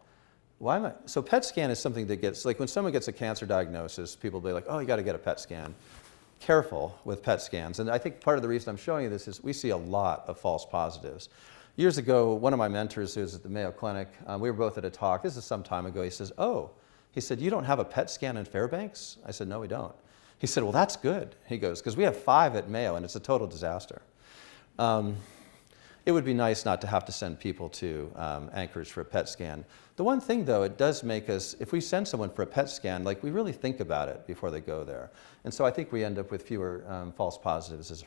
So PET scan is something that gets, when someone gets a cancer diagnosis, people will be like, oh, you got to get a PET scan. Careful with PET scans. And I think part of the reason I'm showing you this is we see a lot of false positives. Years ago, one of my mentors who was at the Mayo Clinic, we were both at a talk, this is some time ago, he said, you don't have a PET scan in Fairbanks? I said, no, we don't. He said, well, that's good. He goes, because we have 5 at Mayo, and it's a total disaster. It would be nice not to have to send people to Anchorage for a PET scan. The one thing, though, it does make us, if we send someone for a PET scan, we really think about it before they go there. And so I think we end up with fewer false positives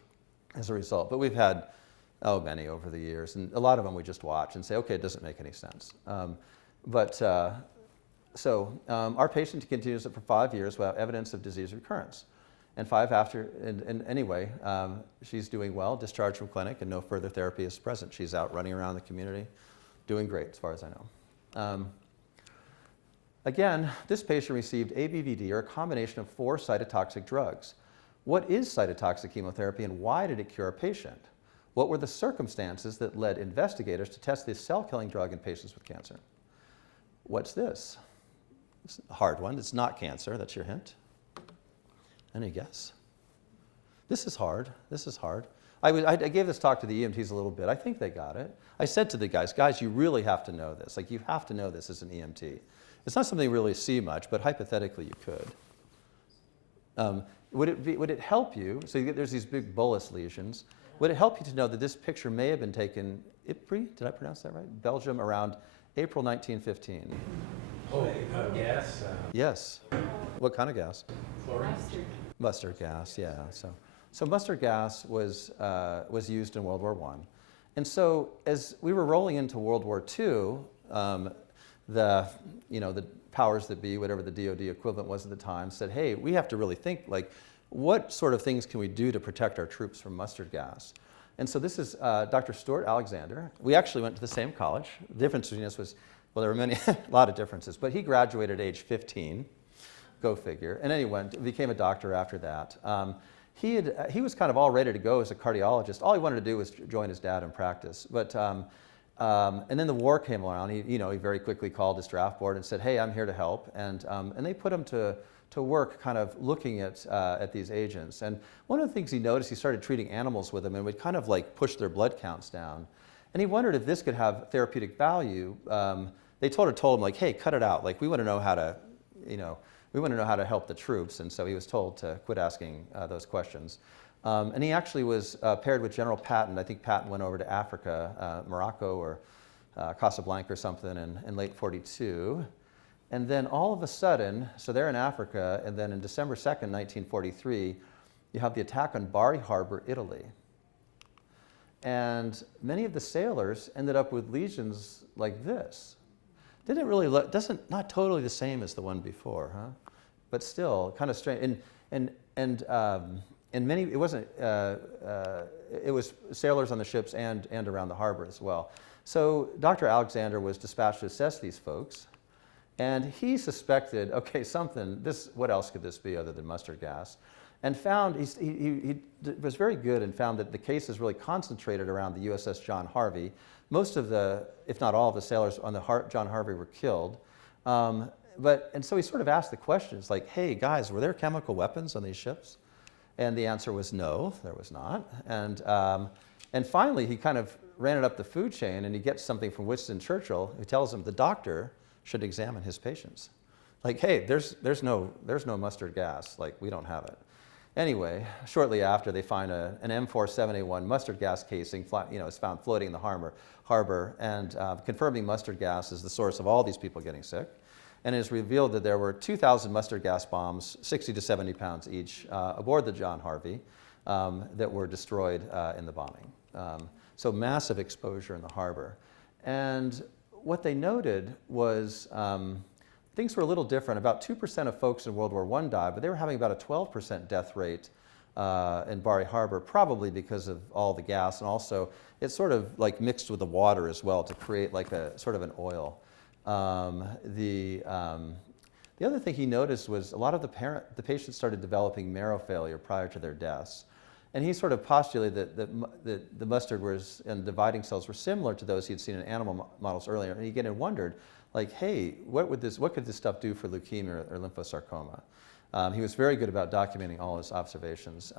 as a result. But we've had Oh, many over the years. And a lot of them we just watch and say, okay, it doesn't make any sense. Our patient continues it for 5 years without evidence of disease recurrence. And 5 after, and anyway, she's doing well, discharged from clinic, and no further therapy is present. She's out running around the community, doing great as far as I know. Again, this patient received ABVD, or a combination of 4 cytotoxic drugs. What is cytotoxic chemotherapy and why did it cure a patient? What were the circumstances that led investigators to test this cell-killing drug in patients with cancer? What's this? It's a hard one. It's not cancer. That's your hint. Any guess? This is hard. This is hard. I gave this talk to the EMTs a little bit. I think they got it. I said to the guys, you really have to know this. Like, you have to know this as an EMT. It's not something you really see much, but hypothetically you could. Would it help you? So there's these big bullous lesions. Would it help you to know that this picture may have been taken Ypres, did I pronounce that right? Belgium, around April 1915. Oh, gas? Yes. What kind of gas? Chlorine? Mustard gas, yeah. So mustard gas was used in World War I. And so as we were rolling into World War II, the powers that be, whatever the DoD equivalent was at the time, said, hey, we have to really think, like, what sort of things can we do to protect our troops from mustard gas? And so this is Dr. Stuart Alexander. We actually went to the same college. The difference between us was, well, there were a lot of differences, but he graduated at age 15, go figure. And anyway, became a doctor after that. He was kind of all ready to go as a cardiologist. All he wanted to do was join his dad in practice. But and then the war came around. He very quickly called his draft board and said, "Hey, I'm here to help." And they put him to work, kind of looking at these agents. And one of the things he noticed, he started treating animals with them, and would kind of like push their blood counts down. And he wondered if this could have therapeutic value. They told him like, "Hey, cut it out. Like, we want to know how to, we want to know how to help the troops." And so he was told to quit asking those questions. And he actually was paired with General Patton. I think Patton went over to Africa, Morocco or Casablanca or something in late 42. And then all of a sudden, so they're in Africa, and then in December 2nd, 1943, you have the attack on Bari Harbor, Italy. And many of the sailors ended up with lesions like this. Didn't really look, not totally the same as the one before, huh? But still, kind of strange. And many, it wasn't, it was sailors on the ships and around the harbor as well. So Dr. Alexander was dispatched to assess these folks, and he suspected, okay, what else could this be other than mustard gas? And found, he was very good and found that the case is really concentrated around the USS John Harvey. Most of the, if not all of the sailors on the John Harvey were killed. And so he sort of asked the questions like, hey guys, were there chemical weapons on these ships? And the answer was no, there was not. And finally, he kind of ran it up the food chain, and he gets something from Winston Churchill, who tells him the doctor should examine his patients. Like, hey, there's no mustard gas, like, we don't have it. Anyway, shortly after, they find an M47A1 mustard gas casing, is found floating in the harbor, and confirming mustard gas is the source of all these people getting sick. And it is revealed that there were 2,000 mustard gas bombs, 60 to 70 pounds each, aboard the John Harvey that were destroyed in the bombing. So massive exposure in the harbor. And what they noted was things were a little different. About 2% of folks in World War I died, but they were having about a 12% death rate in Bari Harbor, probably because of all the gas, and also it's sort of like mixed with the water as well to create like a sort of an oil. The other thing he noticed was a lot of the patients started developing marrow failure prior to their deaths. And he sort of postulated that the mustard and dividing cells were similar to those he had seen in animal models earlier. And he again had like, hey, what could this stuff do for leukemia or lymphosarcoma? He was very good about documenting all his observations.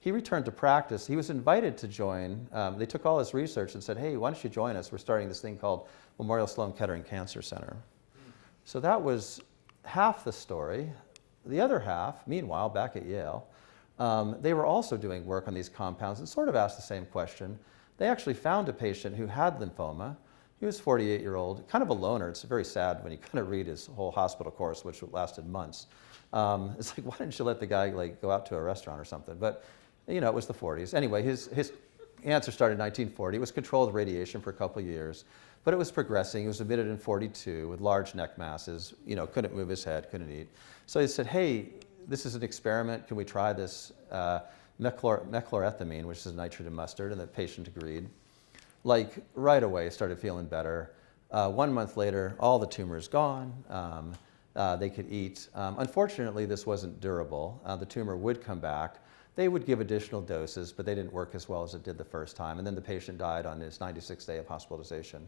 He returned to practice. He was invited to join. They took all his research and said, hey, why don't you join us? We're starting this thing called Memorial Sloan Kettering Cancer Center. So that was half the story. The other half, meanwhile, back at Yale, they were also doing work on these compounds and sort of asked the same question. They actually found a patient who had lymphoma. He was 48-year-old, kind of a loner. It's very sad when you kind of read his whole hospital course, which lasted months. It's like, why didn't you let the guy like go out to a restaurant or something? But it was the 40s. Anyway, his cancer started in 1940. It was controlled with radiation for a couple of years, but it was progressing. He was admitted in 42 with large neck masses, couldn't move his head, couldn't eat. So they said, hey, this is an experiment. Can we try this mechlorethamine, which is nitrogen mustard? And the patient agreed. Like right away, started feeling better. 1 month later, all the tumors gone. They could eat. Unfortunately, this wasn't durable. The tumor would come back. They would give additional doses, but they didn't work as well as it did the first time. And then the patient died on his 96th day of hospitalization.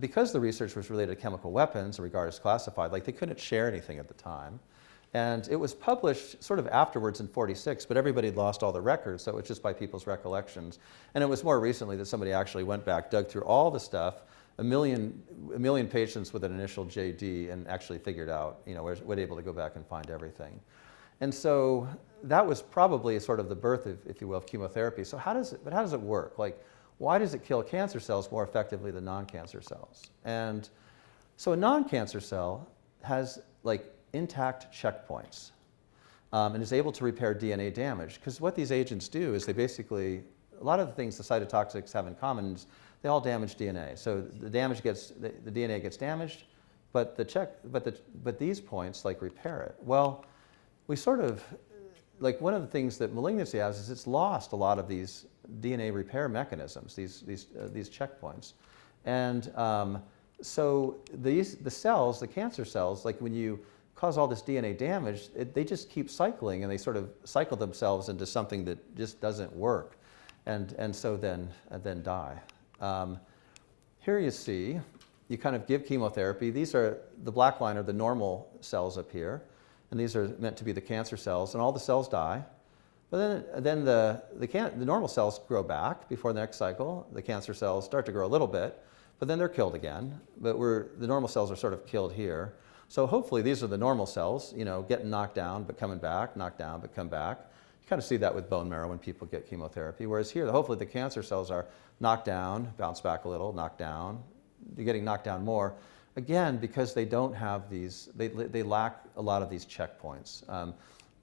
Because the research was related to chemical weapons, regarded as classified, like they couldn't share anything at the time. And it was published sort of afterwards in 46, but everybody had lost all the records, so it was just by people's recollections. And it was more recently that somebody actually went back, dug through all the stuff, a million patients with an initial JD, and actually figured out, was able to go back and find everything. And so that was probably sort of the birth, if you will, of chemotherapy. So how does it work? Like, why does it kill cancer cells more effectively than non-cancer cells? And so a non-cancer cell has like intact checkpoints and is able to repair DNA damage. Because what these agents do is they basically, a lot of the things the cytotoxics have in common is they all damage DNA. So the DNA gets damaged, but these points like repair it. Well, we sort of, like one of the things that malignancy has is it's lost a lot of these DNA repair mechanisms, these checkpoints. And so the cells, the cancer cells, like when you cause all this DNA damage, they just keep cycling, and they sort of cycle themselves into something that just doesn't work, and so then die. Here you see, you kind of give chemotherapy. These are, the black line are the normal cells up here, and these are meant to be the cancer cells, and all the cells die. But then the normal cells grow back before the next cycle. The cancer cells start to grow a little bit, but then they're killed again. But the normal cells are sort of killed here. So hopefully these are the normal cells, getting knocked down but coming back, knocked down but come back. You kind of see that with bone marrow when people get chemotherapy. Whereas here, hopefully the cancer cells are knocked down, bounce back a little, knocked down. They're getting knocked down more. Again, because they don't have these, they lack a lot of these checkpoints.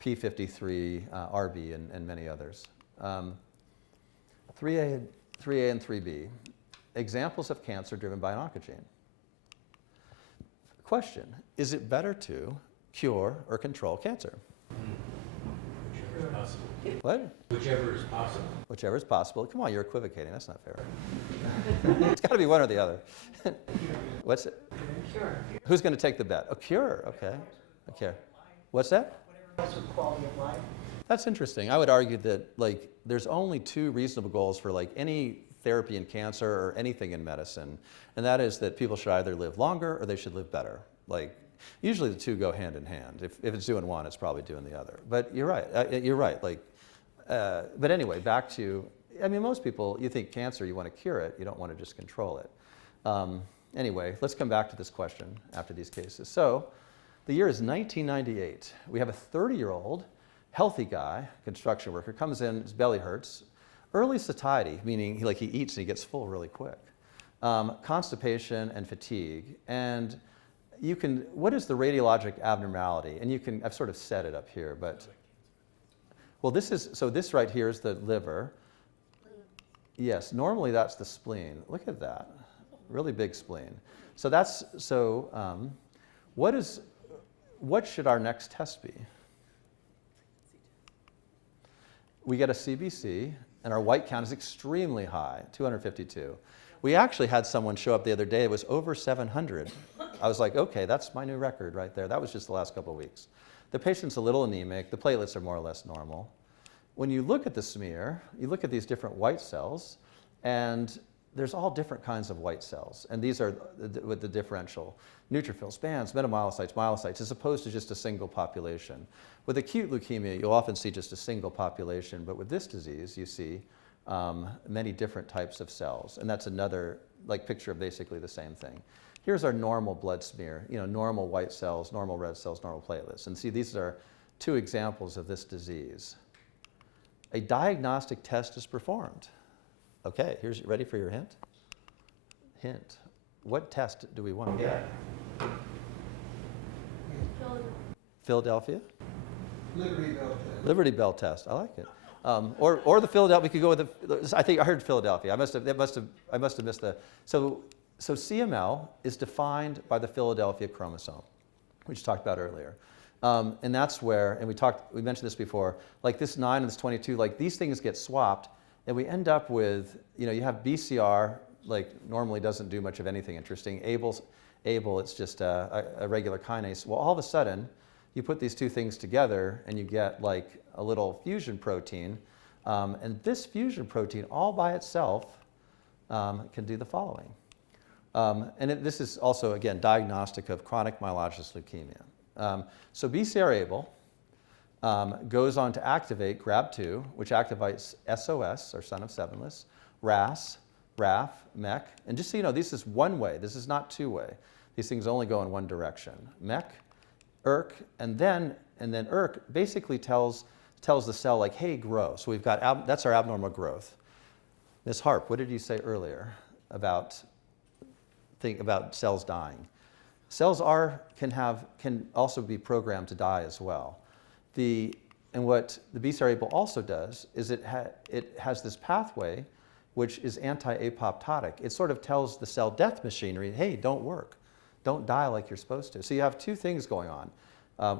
P53, RB, and many others. 3A and 3B, examples of cancer driven by an oncogene. Question, is it better to cure or control cancer? Whichever is possible. What? Whichever is possible. Whichever is possible. Come on, you're equivocating. That's not fair. It's got to be one or the other. What's it? Sure. Who's going to take the bet? A cure, okay. A cure. What's that? Whatever else with quality of life. That's interesting. I would argue that like there's only two reasonable goals for like any therapy in cancer or anything in medicine, and that is that people should either live longer or they should live better. Like usually the two go hand in hand. If it's doing one, it's probably doing the other. But you're right. You're right. Like, but anyway, back to, I mean, most people, you think cancer, you want to cure it. You don't want to just control it. Anyway, let's come back to this question after these cases. So the year is 1998. We have a 30-year-old healthy guy, construction worker, comes in, his belly hurts. Early satiety, meaning he eats and he gets full really quick. Constipation and fatigue. And what is the radiologic abnormality? And I've sort of set it up here, but, well, this right here is the liver. Yes, normally that's the spleen. Look at that, really big spleen. So what should our next test be? We get a CBC, and our white count is extremely high, 252. We actually had someone show up the other day, it was over 700. I was like, okay, that's my new record right there. That was just the last couple of weeks. The patient's a little anemic, the platelets are more or less normal. When you look at the smear, you look at these different white cells, and there's all different kinds of white cells, and these are with the differential. Neutrophils, bands, metamyelocytes, myelocytes, as opposed to just a single population. With acute leukemia, you'll often see just a single population, but with this disease, you see many different types of cells, and that's another picture of basically the same thing. Here's our normal blood smear, normal white cells, normal red cells, normal platelets, and see these are two examples of this disease. A diagnostic test is performed. Okay, ready for your hint? Hint. What test do we want to get? Philadelphia. Philadelphia? Liberty Bell test. Liberty Bell test. I like it. Or the Philadelphia, we could go with I think I heard Philadelphia. I must have missed the, so CML is defined by the Philadelphia chromosome, which we talked about earlier. And that's where, and we mentioned this before, like this 9 and this 22, like these things get swapped, and we end up with, you have BCR, like normally doesn't do much of anything interesting. Able, it's just a regular kinase. Well, all of a sudden, you put these two things together and you get like a little fusion protein. And this fusion protein all by itself can do the following. This is also, again, diagnostic of chronic myelogenous leukemia. So BCR-ABL goes on to activate GRAB2, which activates SOS, or son of sevenless, RAS, RAF, MEK. And just so you know, this is one way. This is not two-way. These things only go in one direction. MEK, ERK, and then ERK basically tells the cell, like, hey, grow. So we've got, that's our abnormal growth. Ms. Harp, what did you say earlier about cells dying? Cells can also be programmed to die as well. And what the BCR-ABL also does is it has this pathway which is anti-apoptotic. It sort of tells the cell death machinery, hey, don't work. Don't die like you're supposed to. So you have two things going on.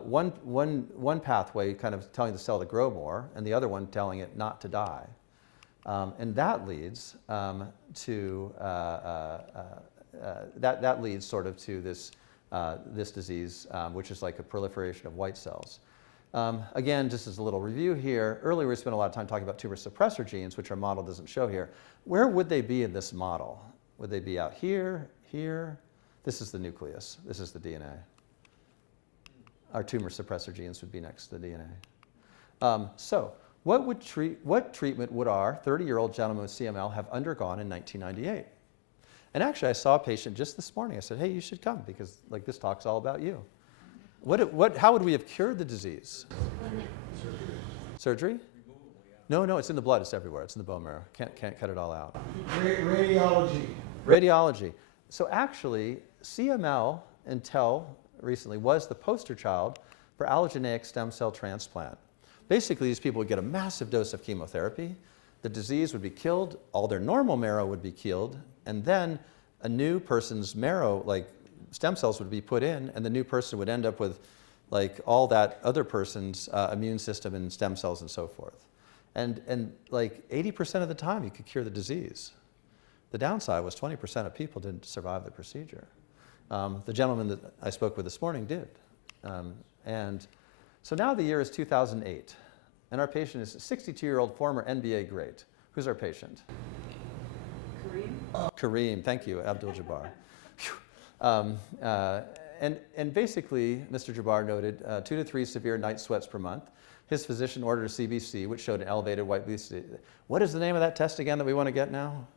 One pathway kind of telling the cell to grow more, and the other one telling it not to die. And that leads to that leads sort of to this disease, which is like a proliferation of white cells. Again, just as a little review here, earlier we spent a lot of time talking about tumor suppressor genes, which our model doesn't show here. Where would they be in this model? Would they be out here, here? This is the nucleus. This is the DNA. Our tumor suppressor genes would be next to the DNA. So what treatment would our 30-year-old gentleman with CML have undergone in 1998? And actually, I saw a patient just this morning. I said, hey, you should come because like this talk's all about you. How would we have cured the disease? Surgery? No, it's in the blood. It's everywhere. It's in the bone marrow. Can't cut it all out. Radiology. Radiology. So actually, CML until recently was the poster child for allogeneic stem cell transplant. Basically, these people would get a massive dose of chemotherapy. The disease would be killed. All their normal marrow would be killed. And then a new person's marrow, like stem cells would be put in, and the new person would end up with like all that other person's immune system and stem cells and so forth. And like 80% of the time you could cure the disease. The downside was 20% of people didn't survive the procedure. The gentleman that I spoke with this morning did. And so now the year is 2008, and our patient is a 62-year-old former NBA great. Who's our patient? Kareem, thank you, Abdul-Jabbar. And basically, Mr. Jabbar noted 2 to 3 severe night sweats per month. His physician ordered a CBC, which showed an elevated white blood cell. What is the name of that test again that we want to get now?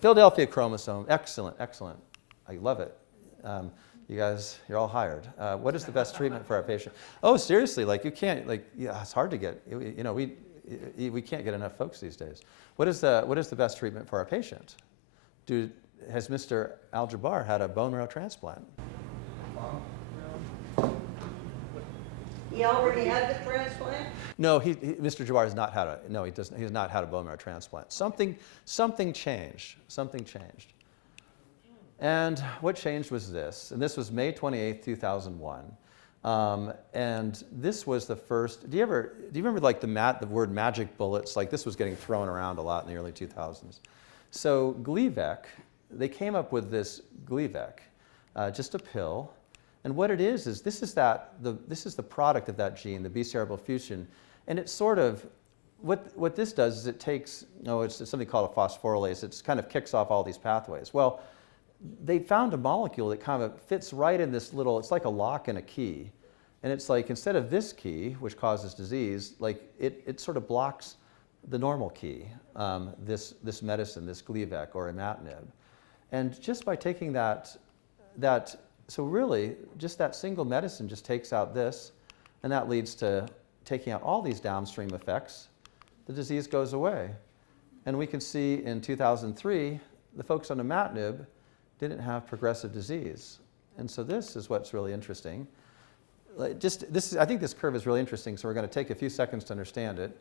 Philadelphia chromosome. Excellent, excellent. I love it. You guys, you're all hired. What is the best treatment for our patient? Oh, seriously, like you can't, like, yeah, it's hard to get. You know, we can't get enough folks these days. What is the best treatment for our patient? Has Mr. Al-Jabbar had a bone marrow transplant? He already had the transplant? No, Mr. Jabbar has not had a. No, he doesn't. He has not had a bone marrow transplant. Something changed. Something changed. And what changed was this. And this was May 28th, 2001. And this was the first. Do you remember like the word magic bullets? Like this was getting thrown around a lot in the early 2000s. So Gleevec, they came up with this Gleevec, just a pill. And what it is this is the product of that gene, the BCR-ABL fusion. And it's sort of, what this does is it takes, it's something called a phosphorylase. It kind of kicks off all these pathways. Well, they found a molecule that kind of fits right in this little, it's like a lock and a key. And it's like, instead of this key, which causes disease, like it sort of blocks the normal key, this medicine, this Gleevec or imatinib. And just by taking that, so really, just that single medicine just takes out this, and that leads to taking out all these downstream effects. The disease goes away. And we can see in 2003, the folks on imatinib didn't have progressive disease. And so this is what's really interesting. I think this curve is really interesting, so we're going to take a few seconds to understand it.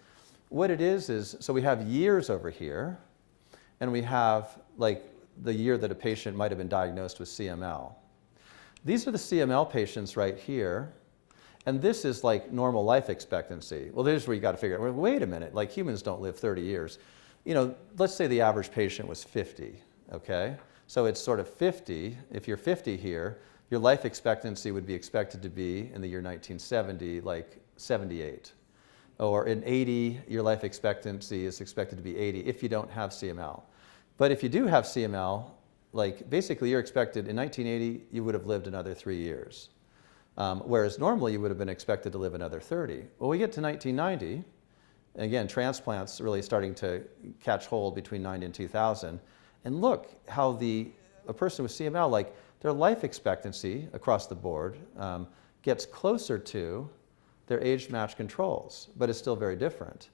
What it is, so we have years over here, and we have like the year that a patient might have been diagnosed with CML. These are the CML patients right here, and this is like normal life expectancy. Well, here's where you got to figure out, well, wait a minute, like humans don't live 30 years. You know, let's say the average patient was 50, okay? So it's sort of 50. If you're 50 here, your life expectancy would be expected to be, in the year 1970, like 78. Or in 80, your life expectancy is expected to be 80 if you don't have CML. But if you do have CML, like basically you're expected, in 1980, you would have lived another 3 years. Whereas normally you would have been expected to live another 30. Well, we get to 1990, and again, transplants really starting to catch hold between 90 and 2000. And look how a person with CML, like their life expectancy across the board gets closer to their age-matched controls, but it's still very different.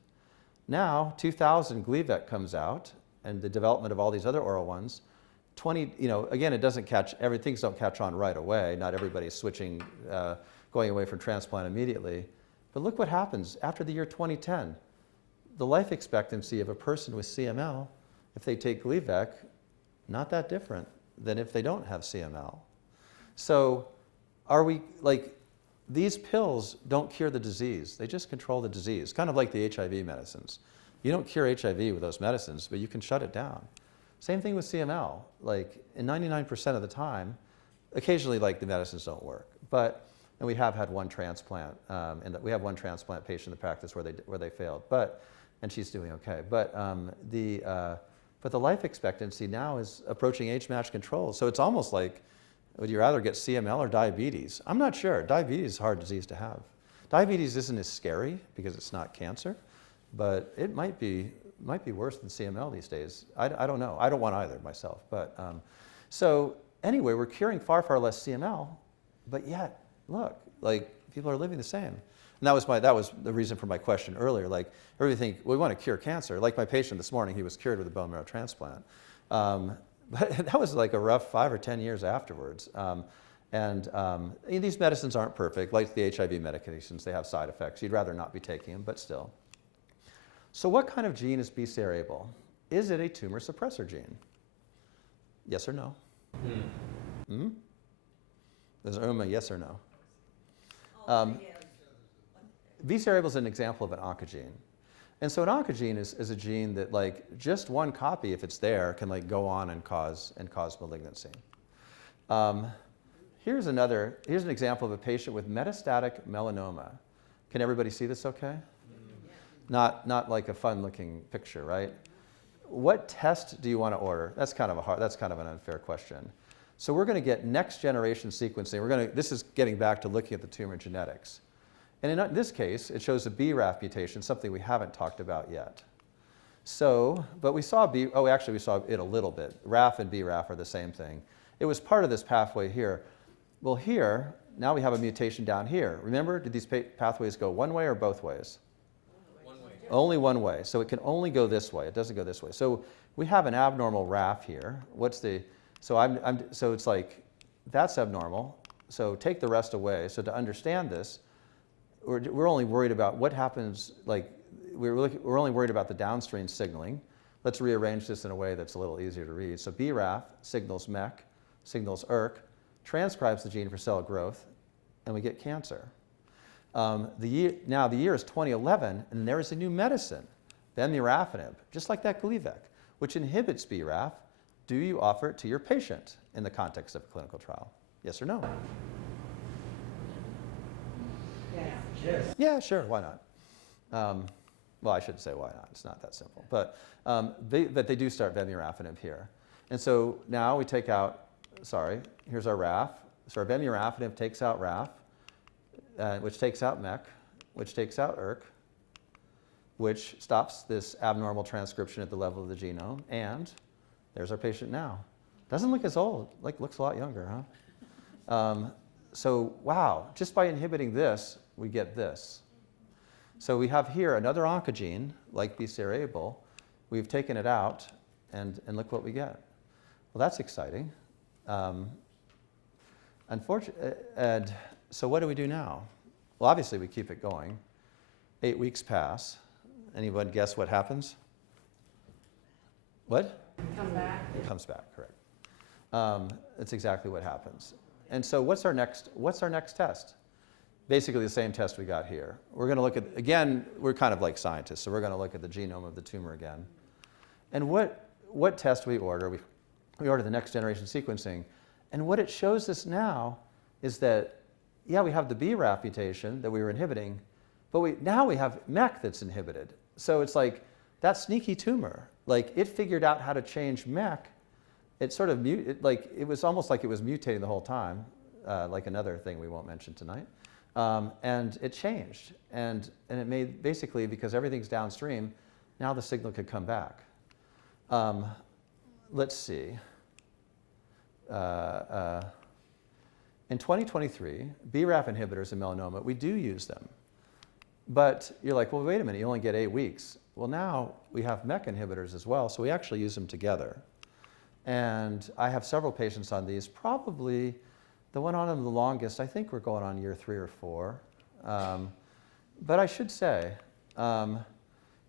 Now, 2000, Gleevec comes out, and the development of all these other oral ones, again, it doesn't things don't catch on right away. Not everybody's switching, going away from transplant immediately. But look what happens after the year 2010. The life expectancy of a person with CML, if they take Gleevec, not that different than if they don't have CML. So these pills don't cure the disease, they just control the disease, kind of like the HIV medicines. You don't cure HIV with those medicines, but you can shut it down. Same thing with CML. Like in 99% of the time, occasionally like the medicines don't work, and we have had one transplant, and we have one transplant patient in the practice where they failed, and she's doing okay. But the life expectancy now is approaching age-matched control. So it's almost like, would you rather get CML or diabetes? I'm not sure. Diabetes is a hard disease to have. Diabetes isn't as scary because it's not cancer, but it might be worse than CML these days. I don't know. I don't want either myself. But so anyway, we're curing far, far less CML, but yet, look, like people are living the same. And that was the reason for my question earlier. Like everybody think, well, we want to cure cancer. Like my patient this morning, he was cured with a bone marrow transplant. But that was like a rough 5 or 10 years afterwards. These medicines aren't perfect. Like the HIV medications, they have side effects. You'd rather not be taking them, but still. So what kind of gene is BCR-ABL? Is it a tumor suppressor gene? Yes or no? Is a yes or no? BCR-ABL is an example of an oncogene. And so an oncogene is a gene that like just one copy, if it's there, can like go on and cause malignancy. Here's an example of a patient with metastatic melanoma. Can everybody see this okay? Not like a fun looking picture, right? What test do you want to order? That's kind of an unfair question. So we're going to get next generation sequencing. This is getting back to looking at the tumor genetics. And in this case, it shows a BRAF mutation, something we haven't talked about yet. So, but we saw we saw it a little bit. RAF and BRAF are the same thing. It was part of this pathway here. Well, here, now we have a mutation down here. Remember, did these pathways go one way or both ways? One way. Only one way. So it can only go this way. It doesn't go this way. So we have an abnormal RAF here. So it's like, that's abnormal. So take the rest away. So to understand this, we're only worried about what happens, like we're only worried about the downstream signaling. Let's rearrange this in a way that's a little easier to read. So BRAF signals MEK, signals ERK, transcribes the gene for cell growth, and we get cancer. Now the year is 2011, and there is a new medicine, vemurafenib, just like that Gleevec, which inhibits BRAF. Do you offer it to your patient in the context of a clinical trial? Yes or no? Yes. Yeah, sure, why not? Well, I shouldn't say why not, it's not that simple. But they do start vemurafenib here. And so now we take out, here's our RAF. So our vemurafenib takes out RAF, which takes out MEK, which takes out ERK, which stops this abnormal transcription at the level of the genome, and there's our patient now. Doesn't look as old, looks a lot younger, huh? So wow, just by inhibiting this, we get this. So we have here another oncogene, like BCR-ABL. We've taken it out, and look what we get. Well, that's exciting. Unfortunately, so what do we do now? Well, obviously we keep it going. 8 weeks pass. Anyone guess what happens? What? Come back. It comes back, correct. That's exactly what happens. And so what's our next test? Basically the same test we got here. We're going to look at, again, we're kind of like scientists, so we're going to look at the genome of the tumor again. And what test we order? We order the next generation sequencing. And what it shows us now is that, yeah, we have the BRAF mutation that we were inhibiting, but now we have MEK that's inhibited. So it's like that sneaky tumor, like it figured out how to change MEK. It sort of, it was almost like it was mutating the whole time, like another thing we won't mention tonight. And it changed. And it made, basically, because everything's downstream, now the signal could come back. Let's see. In 2023, BRAF inhibitors in melanoma, we do use them. But you're like, well, wait a minute, you only get 8 weeks. Well, now we have MEK inhibitors as well, so we actually use them together. And I have several patients on these. Probably the one on them the longest, I think we're going on year 3 or 4. But I should say,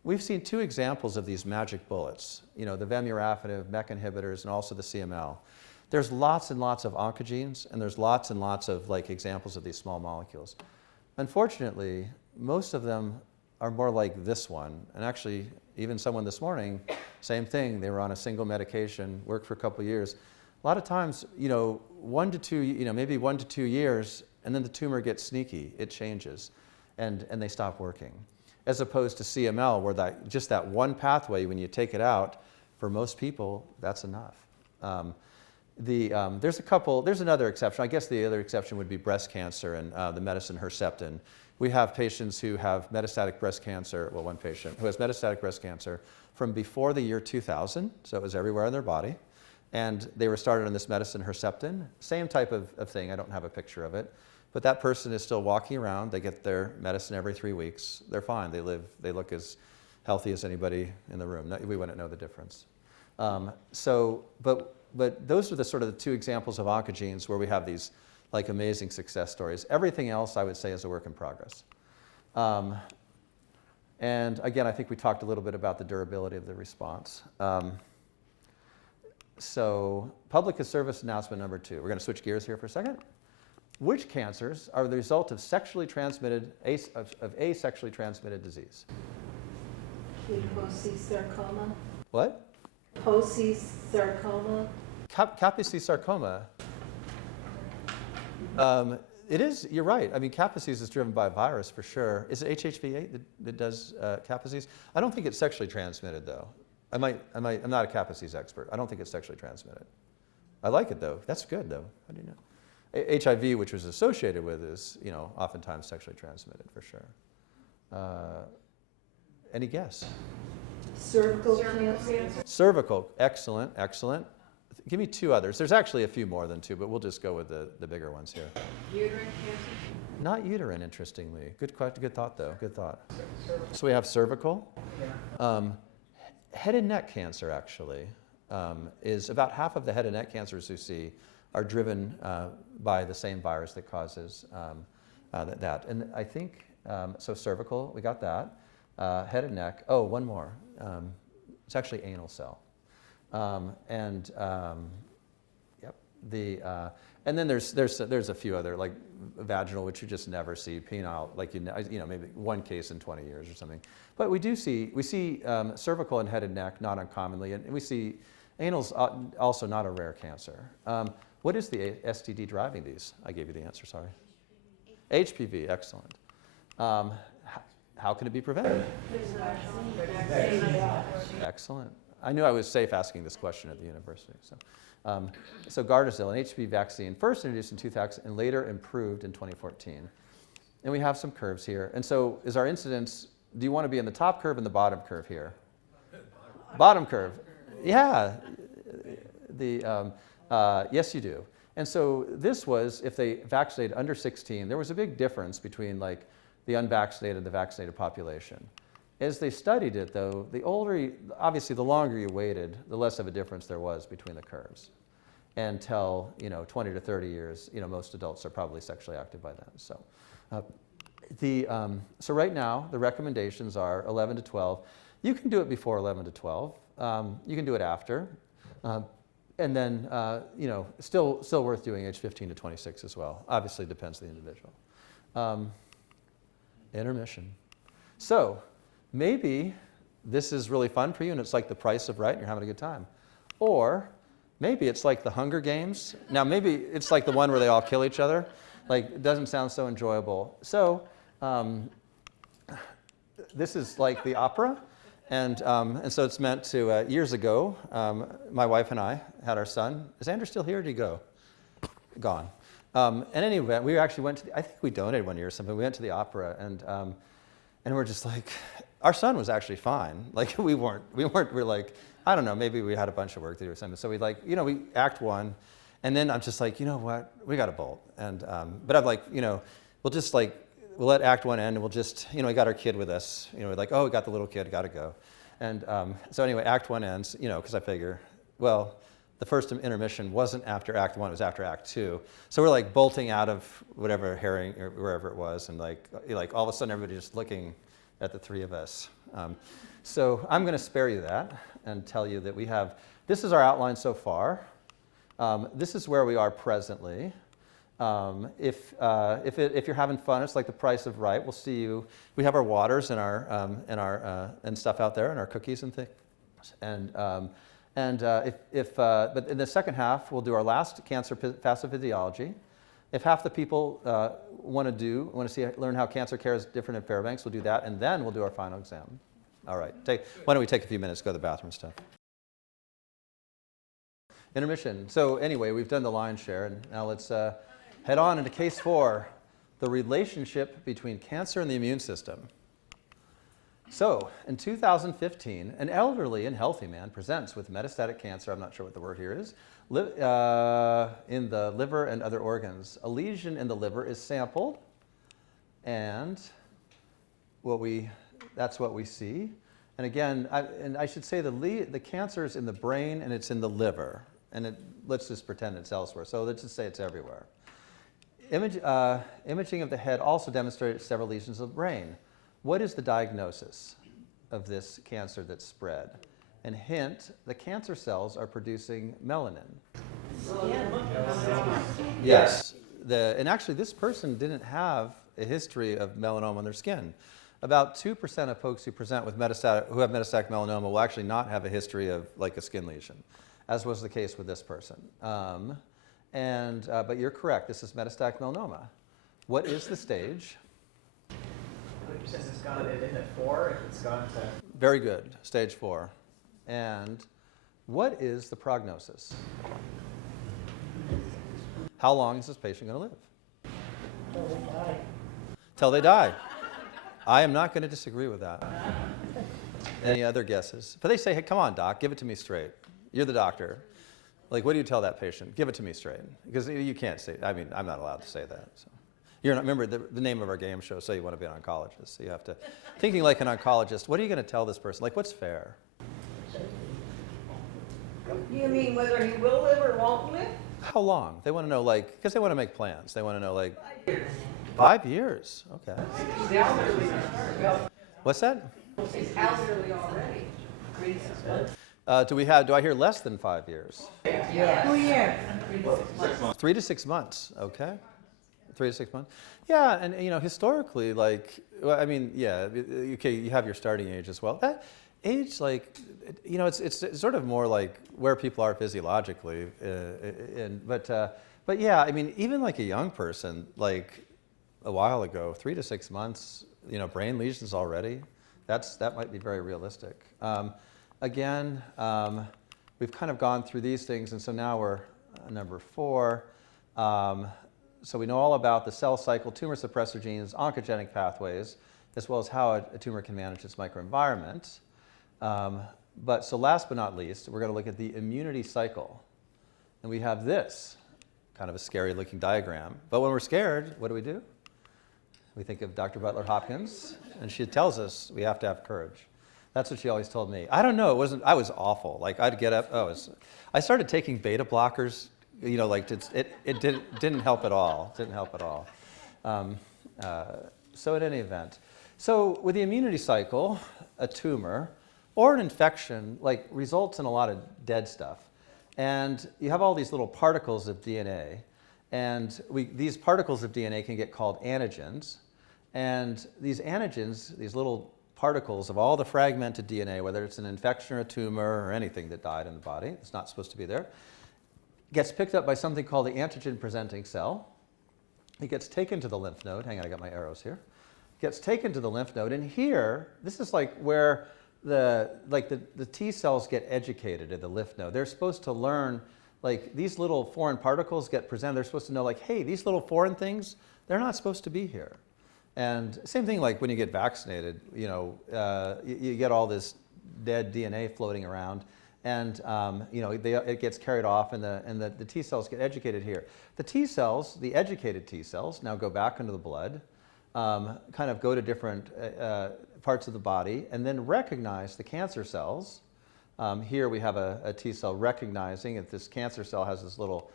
we've seen 2 examples of these magic bullets, you know, the vemurafenib, MEK inhibitors, and also the CML. There's lots and lots of oncogenes, and there's lots and lots of examples of these small molecules. Unfortunately, most of them are more like this one. And actually, even someone this morning, same thing. They were on a single medication, worked for a couple of years. A lot of times, you know, 1 to 2, maybe 1 to 2 years, and then the tumor gets sneaky. It changes, and they stop working. As opposed to CML, where just that one pathway, when you take it out, for most people, that's enough. There's another exception. I guess the other exception would be breast cancer and the medicine Herceptin. We have patients who have metastatic breast cancer, well, one patient who has metastatic breast cancer from before the year 2000, so it was everywhere in their body. And they were started on this medicine Herceptin, same type of thing. I don't have a picture of it. But that person is still walking around. They get their medicine every 3 weeks. They're fine. They look as healthy as anybody in the room. We wouldn't know the difference. But those are the sort of the 2 examples of oncogenes where we have these amazing success stories. Everything else, I would say, is a work in progress. And again, I think we talked a little bit about the durability of the response. So public service announcement number 2. We're going to switch gears here for a second. Which cancers are the result of sexually transmitted, asexually transmitted disease? Kaposi sarcoma. What? Kaposi sarcoma. Kaposi sarcoma. It is, you're right. I mean, Kaposi's is driven by a virus for sure. Is it HHV8 that does Kaposi's? I don't think it's sexually transmitted though. I'm not a Kaposi's expert. I don't think it's sexually transmitted. I like it though. That's good though. How do you know? HIV, which was associated with, is oftentimes sexually transmitted for sure. Any guess? Cervical cancer. Cervical, excellent, excellent. Give me 2 others. There's actually a few more than 2, but we'll just go with the bigger ones here. Uterine cancer? Not uterine, interestingly. Good thought, though. Good thought. So we have cervical. Yeah. Head and neck cancer, actually, is about half of the head and neck cancers you see are driven by the same virus that causes that. And I think, so cervical, we got that. Head and neck. Oh, one more. It's actually anal cell. Yep. And then there's a few other, like vaginal, which you just never see. Penile, like maybe 1 case in 20 years or something. But we see cervical and head and neck not uncommonly, and we see anal's also not a rare cancer. What is the STD driving these? I gave you the answer. Sorry. HPV. Excellent. How can it be prevented? Excellent. I knew I was safe asking this question at the university. So Gardasil, an HPV vaccine, first introduced in 2000 and later improved in 2014. And we have some curves here. And so is our incidence, do you want to be in the top curve and the bottom curve here? Bottom curve. Yeah. Yes, you do. And so this was, if they vaccinated under 16, there was a big difference between the unvaccinated and the vaccinated population. As they studied it, though, obviously the longer you waited, the less of a difference there was between the curves. until 20 to 30 years. Most adults are probably sexually active by then. So, so right now the recommendations are 11 to 12. You can do it before 11 to 12. You can do it after, and then still worth doing age 15 to 26 as well. Obviously, depends on the individual. Intermission. So maybe this is really fun for you, and it's like the price of right, and you're having a good time. Or maybe it's like the Hunger Games. Now, maybe it's like the one where they all kill each other. Like, it doesn't sound so enjoyable. So this is like the opera. And so it's meant to, years ago, my wife and I had our son. Is Andrew still here, or did he go? Gone. In any event, we actually went to I think we donated one year or something. We went to the opera, and we're just like, our son was actually fine. Like, we were like, I don't know, maybe we had a bunch of work to do or something. So we we act one, and then I'm just like, you know what, we got to bolt. And, but I'm like, we'll let act one end, and we'll just, we got our kid with us. Like, oh, we got the little kid, got to go. And so anyway, act one ends, because I figure, well, the first intermission wasn't after act one, it was after act two. So we're like bolting out of whatever herring or wherever it was, and like all of a sudden everybody just looking at the three of us. So I'm going to spare you that and tell you that this is our outline so far. This is where we are presently. If you're having fun, it's like the price of right. We'll see you. We have our waters and and stuff out there, and our cookies and things. But in the second half, we'll do our last cancer pathophysiology. If half the people want to learn how cancer care is different in Fairbanks, we'll do that, and then we'll do our final exam. All right. Why don't we take a few minutes, go to the bathroom and stuff. Intermission. So anyway, we've done the lion's share, and now let's head on into case 4, the relationship between cancer and the immune system. So, in 2015, an elderly and healthy man presents with metastatic cancer, I'm not sure what the word here is, in the liver and other organs. A lesion in the liver is sampled, and that's what we see. And again, I should say the cancer is in the brain and it's in the liver, and let's just pretend it's elsewhere. So let's just say it's everywhere. Imaging of the head also demonstrated several lesions of the brain. What is the diagnosis of this cancer that's spread? And hint, the cancer cells are producing melanin. Yes. And actually, this person didn't have a history of melanoma on their skin. About 2% of folks who present with who have metastatic melanoma will actually not have a history of like a skin lesion, as was the case with this person. But you're correct. This is metastatic melanoma. What is the stage? Since it's gone, isn't it 4? If it's gone to... Very good, stage 4. And what is the prognosis? How long is this patient going to live? Till they die. I am not going to disagree with that. Any other guesses? But they say, hey, come on, doc, give it to me straight. You're the doctor. Like, what do you tell that patient? Give it to me straight. Because you can't say, I'm not allowed to say that. So. You're not, remember, the name of our game show, So You Want to Be an Oncologist. So you have to, thinking like an oncologist, what are you going to tell this person? Like, what's fair? You mean whether he will live or won't live? How long? They want to know, like, because they want to make plans. They want to know, like, 5 years. Okay. He's elderly. What's that? He's elderly already. Do I hear less than 5 years? Yeah. 2 years. 3 to 6 months. Okay. 3 to 6 months. Yeah, and historically, okay, you have your starting age as well. That age, it's sort of more like where people are physiologically, but yeah, I mean, even like a young person, like a while ago, 3 to 6 months, brain lesions already. That might be very realistic. Again, we've kind of gone through these things, and so now we're number 4. So we know all about the cell cycle, tumor suppressor genes, oncogenic pathways, as well as how a tumor can manage its microenvironment. So last but not least, we're going to look at the immunity cycle. And we have this, kind of a scary looking diagram. But when we're scared, what do? We think of Dr. Butler Hopkins, and she tells us we have to have courage. That's what she always told me. I don't know, I was awful. Like, I'd get up, I started taking beta blockers like it didn't help at all. Didn't help at all. So in any event, so with the immunity cycle, a tumor or an infection like results in a lot of dead stuff. And you have all these little particles of DNA. And these particles of DNA can get called antigens. And these antigens, these little particles of all the fragmented DNA, whether it's an infection or a tumor or anything that died in the body, it's not supposed to be there, gets picked up by something called the antigen-presenting cell. It gets taken to the lymph node. Hang on, I got my arrows here. Gets taken to the lymph node. And here, this is like where the T cells get educated at the lymph node. They're supposed to learn, like these little foreign particles get presented. They're supposed to know, like, hey, these little foreign things, they're not supposed to be here. And same thing like when you get vaccinated, you get all this dead DNA floating around. And it gets carried off, and the T cells get educated here. The T cells, the educated T cells, now go back into the blood, kind of go to different parts of the body, and then recognize the cancer cells. Here we have a T cell recognizing that this cancer cell has this little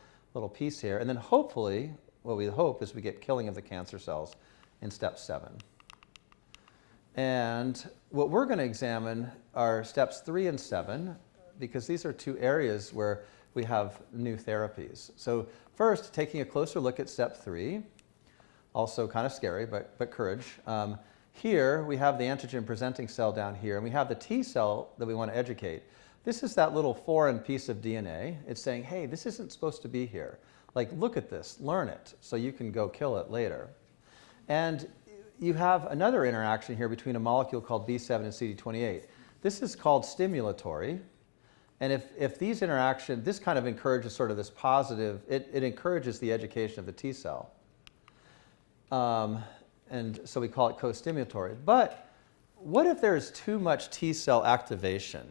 piece here, and then hopefully, what we hope is we get killing of the cancer cells in step 7. And what we're going to examine are steps 3 and 7. Because these are 2 areas where we have new therapies. So first, taking a closer look at step 3, also kind of scary, but courage. Here, we have the antigen-presenting cell down here, and we have the T cell that we want to educate. This is that little foreign piece of DNA. It's saying, hey, this isn't supposed to be here. Like, look at this, learn it, so you can go kill it later. And you have another interaction here between a molecule called B7 and CD28. This is called stimulatory. And if these interactions, this kind of encourages sort of this positive, it encourages the education of the T cell. And so we call it co-stimulatory. But what if there's too much T cell activation?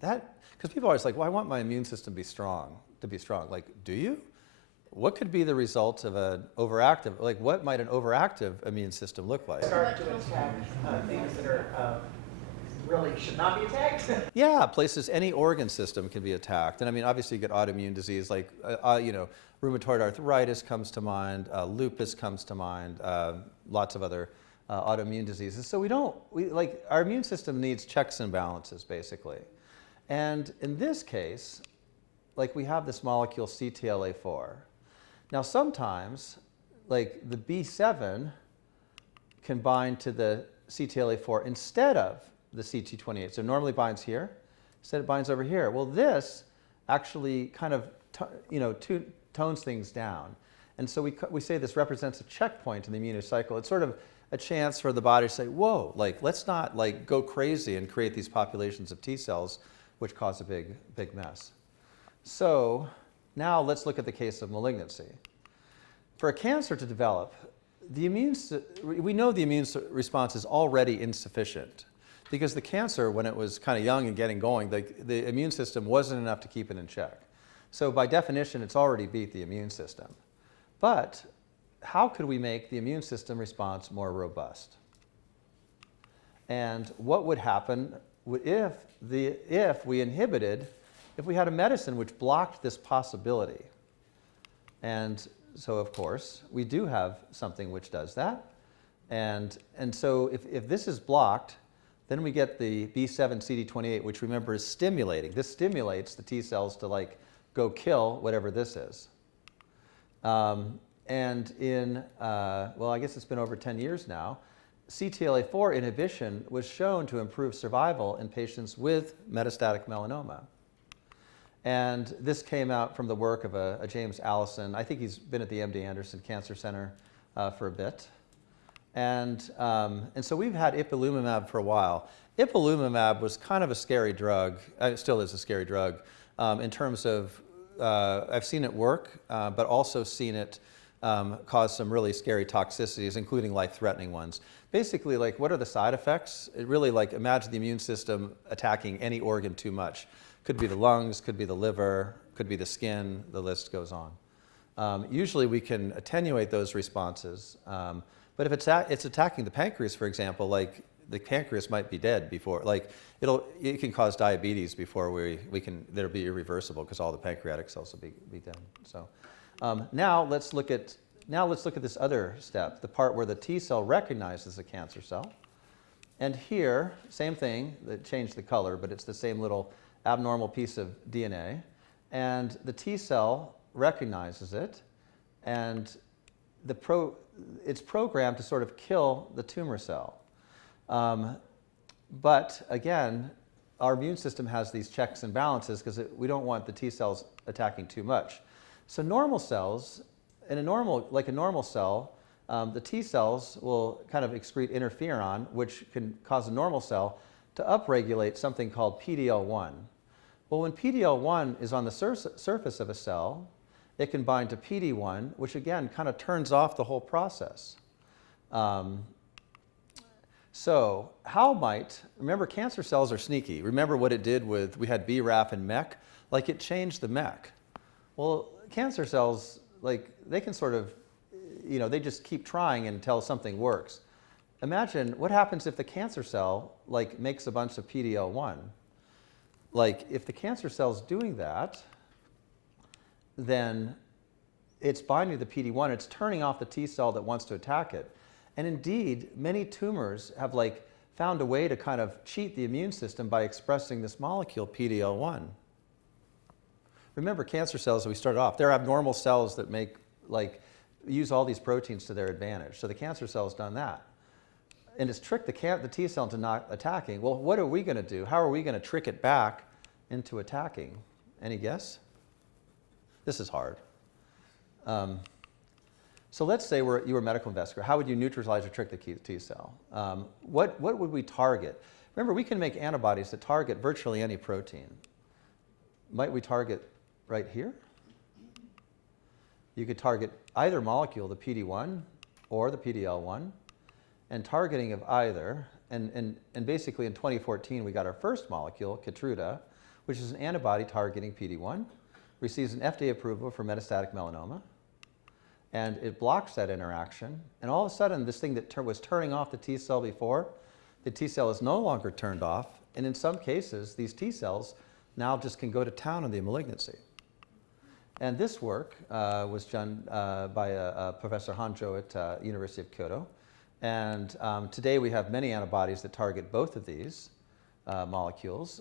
Because people are always like, well, I want my immune system to be strong. Like, do you? What could be the result of an overactive, like what might an overactive immune system look like? Start to attack things that are really should not be attacked. Yeah, places, any organ system can be attacked. And I mean, obviously you get autoimmune disease like, rheumatoid arthritis comes to mind, lupus comes to mind, lots of other autoimmune diseases. So our immune system needs checks and balances, basically. And in this case, like we have this molecule CTLA4. Now sometimes, like the B7 can bind to the CTLA4 instead of the CT28. So normally binds here, instead it binds over here. Well, this actually kind of tones things down. And so we say this represents a checkpoint in the immune cycle. It's sort of a chance for the body to say, whoa, like let's not like go crazy and create these populations of T cells which cause a big mess. So now let's look at the case of malignancy. For a cancer to develop, we know the immune response is already insufficient. Because the cancer, when it was kind of young and getting going, the immune system wasn't enough to keep it in check. So by definition, it's already beat the immune system. But how could we make the immune system response more robust? And what would happen if we had a medicine which blocked this possibility? And so, of course, we do have something which does that. And so if this is blocked, then we get the B7 CD28, which remember is stimulating. This stimulates the T cells to like go kill whatever this is. And in, I guess it's been over 10 years now, CTLA4 inhibition was shown to improve survival in patients with metastatic melanoma. And this came out from the work of a James Allison. I think he's been at the MD Anderson Cancer Center for a bit. And so we've had ipilimumab for a while. Ipilimumab was kind of a scary drug. It still is a scary drug in terms of, I've seen it work, but also seen it cause some really scary toxicities, including life-threatening ones. Basically, like, what are the side effects? It really, like, imagine the immune system attacking any organ too much. Could be the lungs, could be the liver, could be the skin, the list goes on. Usually we can attenuate those responses. But if it's attacking the pancreas, for example, like the pancreas might be dead before, like it can cause diabetes before that'll be irreversible because all the pancreatic cells will be dead. So now let's look at this other step, the part where the T cell recognizes a cancer cell. And here, same thing, that changed the color, but it's the same little abnormal piece of DNA. And the T cell recognizes it, and it's programmed to sort of kill the tumor cell. But again, our immune system has these checks and balances because we don't want the T cells attacking too much. So normal cells, in a normal cell, the T cells will kind of excrete interferon, which can cause a normal cell to upregulate something called PD-L1. Well, when PD-L1 is on the surface of a cell, it can bind to PD-1, which again kind of turns off the whole process. So remember, cancer cells are sneaky. Remember what it did we had BRAF and MEK? Like, it changed the MEK. Well, cancer cells, like, they can sort of, they just keep trying until something works. Imagine what happens if the cancer cell, like, makes a bunch of PD-L1. Like, if the cancer cell's doing that, then it's binding to the PD-1, it's turning off the T cell that wants to attack it. And indeed, many tumors have found a way to kind of cheat the immune system by expressing this molecule PD-L1. Remember, cancer cells, we started off, they're abnormal cells that use all these proteins to their advantage. So the cancer cell's done that. And it's tricked the T cell into not attacking. Well, what are we going to do? How are we going to trick it back into attacking? Any guess? This is hard. So let's say you were a medical investigator. How would you neutralize or trick the T cell? What would we target? Remember, we can make antibodies that target virtually any protein. Might we target right here? You could target either molecule, the PD-1 or the PD-L1, and targeting of either. And basically in 2014, we got our first molecule, Keytruda, which is an antibody targeting PD-1, receives an FDA approval for metastatic melanoma, and it blocks that interaction. And all of a sudden, this thing that was turning off the T cell before, the T cell is no longer turned off. And in some cases, these T cells now just can go to town on the malignancy. And this work was done by Professor Hanjo at University of Kyoto. And today we have many antibodies that target both of these molecules.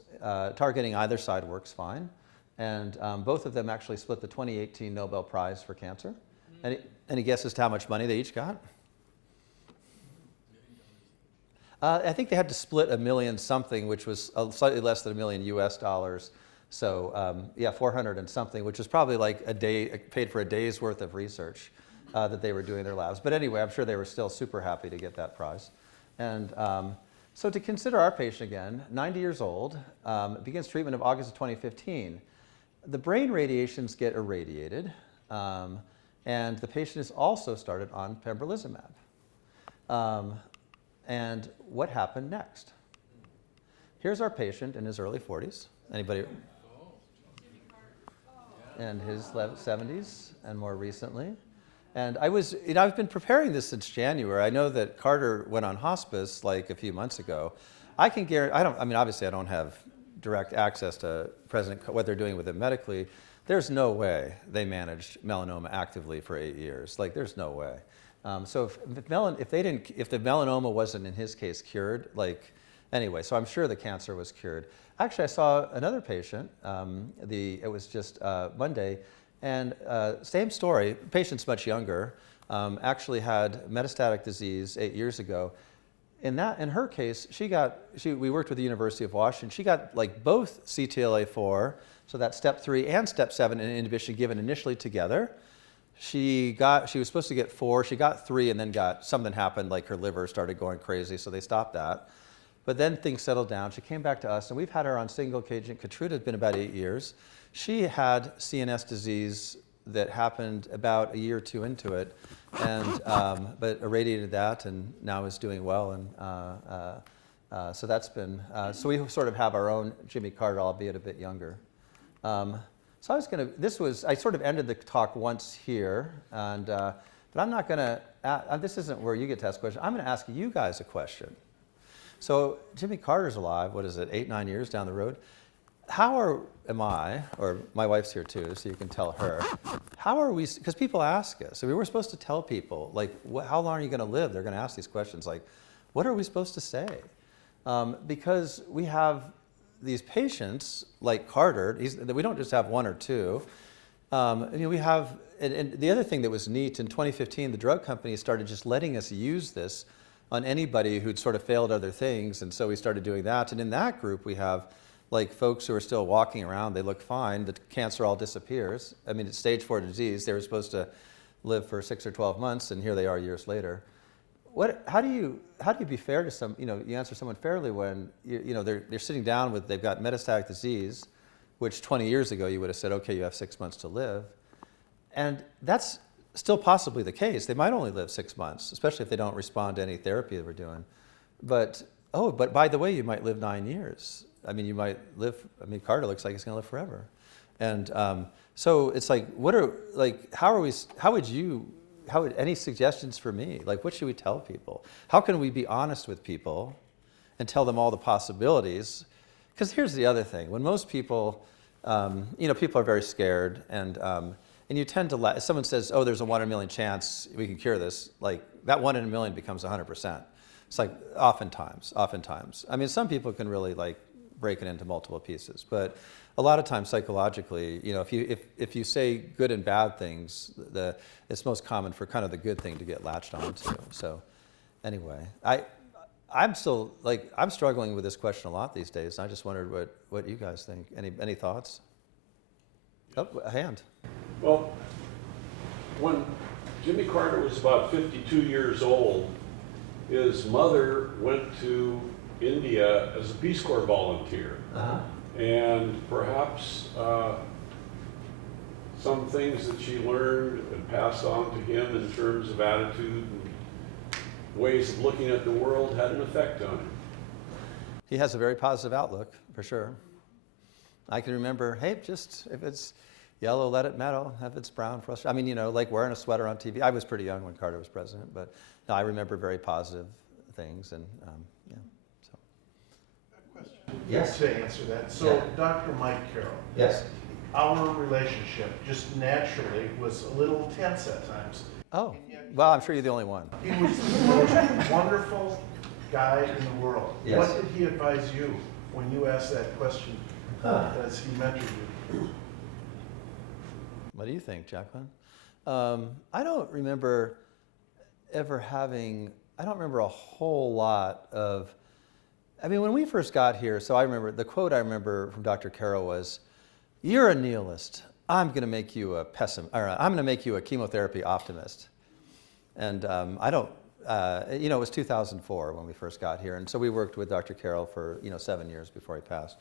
Targeting either side works fine. And both of them actually split the 2018 Nobel Prize for Cancer. Any guesses to how much money they each got? I think they had to split $1 million something, which was slightly less than $1 million US. So yeah, 400 and something, which was probably like paid for a day's worth of research that they were doing in their labs. But anyway, I'm sure they were still super happy to get that prize. And so to consider our patient again, 90 years old, begins treatment of August of 2015. The brain radiations get irradiated, and the patient is also started on pembrolizumab. And what happened next? Here's our patient in his early 40s. Anybody? And his 70s, and more recently. And I've been preparing this since January. I know that Carter went on hospice like a few months ago. I can guarantee, obviously I don't have direct access to what they're doing with it medically. There's no way they managed melanoma actively for 8 years. Like, there's no way. So if the melanoma wasn't in his case cured, anyway, so I'm sure the cancer was cured. Actually, I saw another patient. It was just Monday, and same story. Patient's much younger. Actually had metastatic disease 8 years ago. In her case, we worked with the University of Washington. She got both CTLA-4, so that's step 3 and step 7 inhibition given initially together. She was supposed to get 4. She got 3, and then something happened, like her liver started going crazy, so they stopped that. But then things settled down. She came back to us, and we've had her on single agent. Keytruda has been about 8 years. She had CNS disease that happened about a year or two into it, and but irradiated that, and now is doing well. And so that's been. So we sort of have our own Jimmy Carter, albeit a bit younger. So I sort of ended the talk once here, but I'm not going to. This isn't where you get to ask questions. I'm going to ask you guys a question. So Jimmy Carter's alive, what is it, 8, 9 years down the road? Am I, or my wife's here too, so you can tell her, how are we, because people ask us, so we were supposed to tell people, like, how long are you going to live? They're going to ask these questions, like, what are we supposed to say? Because we have these patients, like Carter, we don't just have one or two. We have, and the other thing that was neat, in 2015, the drug companies started just letting us use this on anybody who'd sort of failed other things, and so we started doing that. And in that group, we have like folks who are still walking around, they look fine, the cancer all disappears. I mean, it's stage 4 disease. They were supposed to live for 6 or 12 months, and here they are years later. How do you be fair to some, you answer someone fairly when, they're sitting down with, they've got metastatic disease, which 20 years ago you would have said, okay, you have 6 months to live. And that's still possibly the case. They might only live 6 months, especially if they don't respond to any therapy that we're doing. But by the way, you might live 9 years. I mean, you might live, Carter looks like he's going to live forever. And so it's like, any suggestions for me? Like, what should we tell people? How can we be honest with people and tell them all the possibilities? Because here's the other thing. When most people, people are very scared, and you tend to, if someone says, oh, there's a 1 in a million chance we can cure this, like, that 1 in a million becomes 100%. It's like, oftentimes. I mean, some people can really, like, break it into multiple pieces, but a lot of times psychologically, if you say good and bad things, it's most common for kind of the good thing to get latched onto. So anyway, I'm still, I'm struggling with this question a lot these days. I just wondered what you guys think. Any thoughts? Oh, a hand. Well, when Jimmy Carter was about 52 years old, his mother went to India as a Peace Corps volunteer. Uh-huh. And perhaps some things that she learned and passed on to him in terms of attitude and ways of looking at the world had an effect on him. He has a very positive outlook, for sure. I can remember, hey, just if it's yellow, let it metal. If it's brown, frustrate. I mean, like wearing a sweater on TV. I was pretty young when Carter was president, but no, I remember very positive things, and yeah. So. Yes. To answer that. So, Yeah. Dr. Mike Carroll. Yes. Our relationship just naturally was a little tense at times. Oh, well, I'm sure you're the only one. He was the most wonderful guy in the world. Yes. What did he advise you when you asked that question as he mentored you? What do you think, Jacqueline? I don't remember I don't remember a whole lot of, when we first got here, so I remember, the quote I remember from Dr. Carroll was, "You're a nihilist. I'm going to make you a pessimist, or I'm going to make you a chemotherapy optimist." And it was 2004 when we first got here, and so we worked with Dr. Carroll for 7 years before he passed.